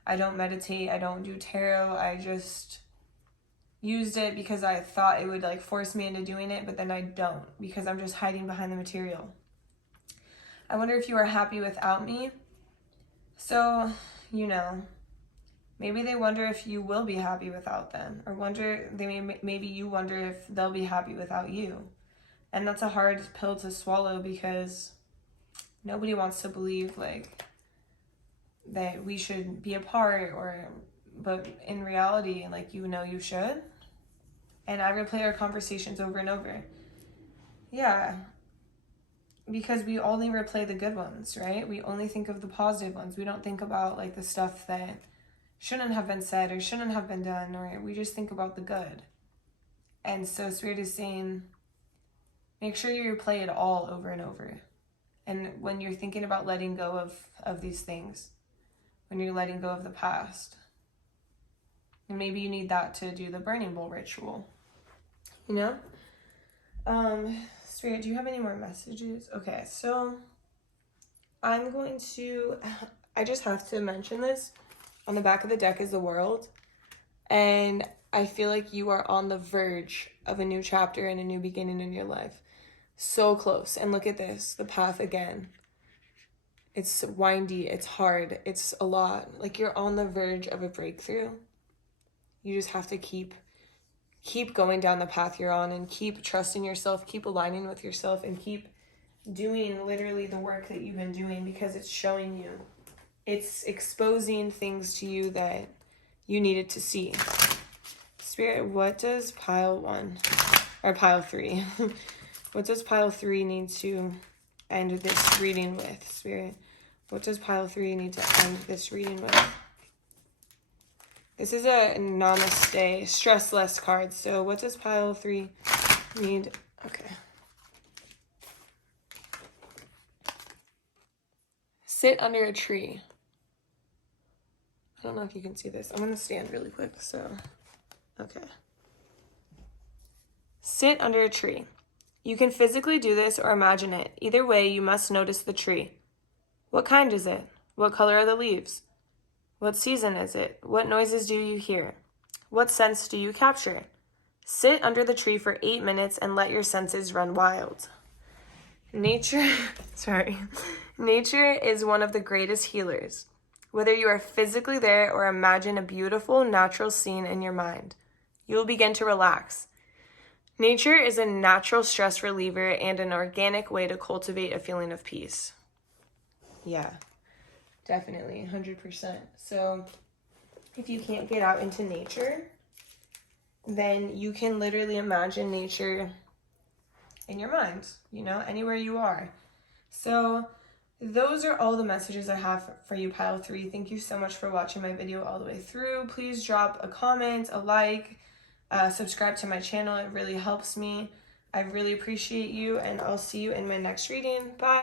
I don't meditate, I don't do tarot, I just used it because I thought it would, like, force me into doing it, but then I don't, because I'm just hiding behind the material. I wonder if you are happy without me. So, maybe they wonder if you will be happy without them, or maybe you wonder if they'll be happy without you. And that's a hard pill to swallow, because nobody wants to believe, like, that we should be apart, but in reality, like, you should. And I replay our conversations over and over. Yeah. Because we only replay the good ones, right? We only think of the positive ones. We don't think about, like, the stuff that shouldn't have been said or shouldn't have been done, or we just think about the good. And so Spirit is saying, make sure you replay it all over and over. And when you're thinking about letting go of these things, when you're letting go of the past, and maybe you need that to do the burning bowl ritual, Spirit, do you have any more messages? Okay, so I just have to mention this. On the back of the deck is the world. And I feel like you are on the verge of a new chapter and a new beginning in your life. So close. And look at this, the path again. It's windy, it's hard, it's a lot. Like, you're on the verge of a breakthrough. You just have to keep going down the path you're on, and keep trusting yourself, keep aligning with yourself, and keep doing literally the work that you've been doing, because it's showing you. It's exposing things to you that you needed to see. Spirit, what does pile 3, what does pile 3 need to end this reading with? Spirit, what does pile 3 need to end this reading with? This is a Namaste, stress less card. So what does pile 3 need? Okay. Sit under a tree. I don't know if you can see this. I'm going to stand really quick. So, okay. Sit under a tree. You can physically do this or imagine it. Either way, you must notice the tree. What kind is it? What color are the leaves? What season is it? What noises do you hear? What scents do you capture? Sit under the tree for 8 minutes and let your senses run wild. Nature is one of the greatest healers. Whether you are physically there or imagine a beautiful natural scene in your mind, you will begin to relax. Nature is a natural stress reliever and an organic way to cultivate a feeling of peace. Yeah, definitely, 100%. So if you can't get out into nature, then you can literally imagine nature in your mind, anywhere you are. So those are all the messages I have for you, Pile 3. Thank you so much for watching my video all the way through. Please drop a comment, a like, subscribe to my channel. It really helps me. I really appreciate you, and I'll see you in my next reading. Bye.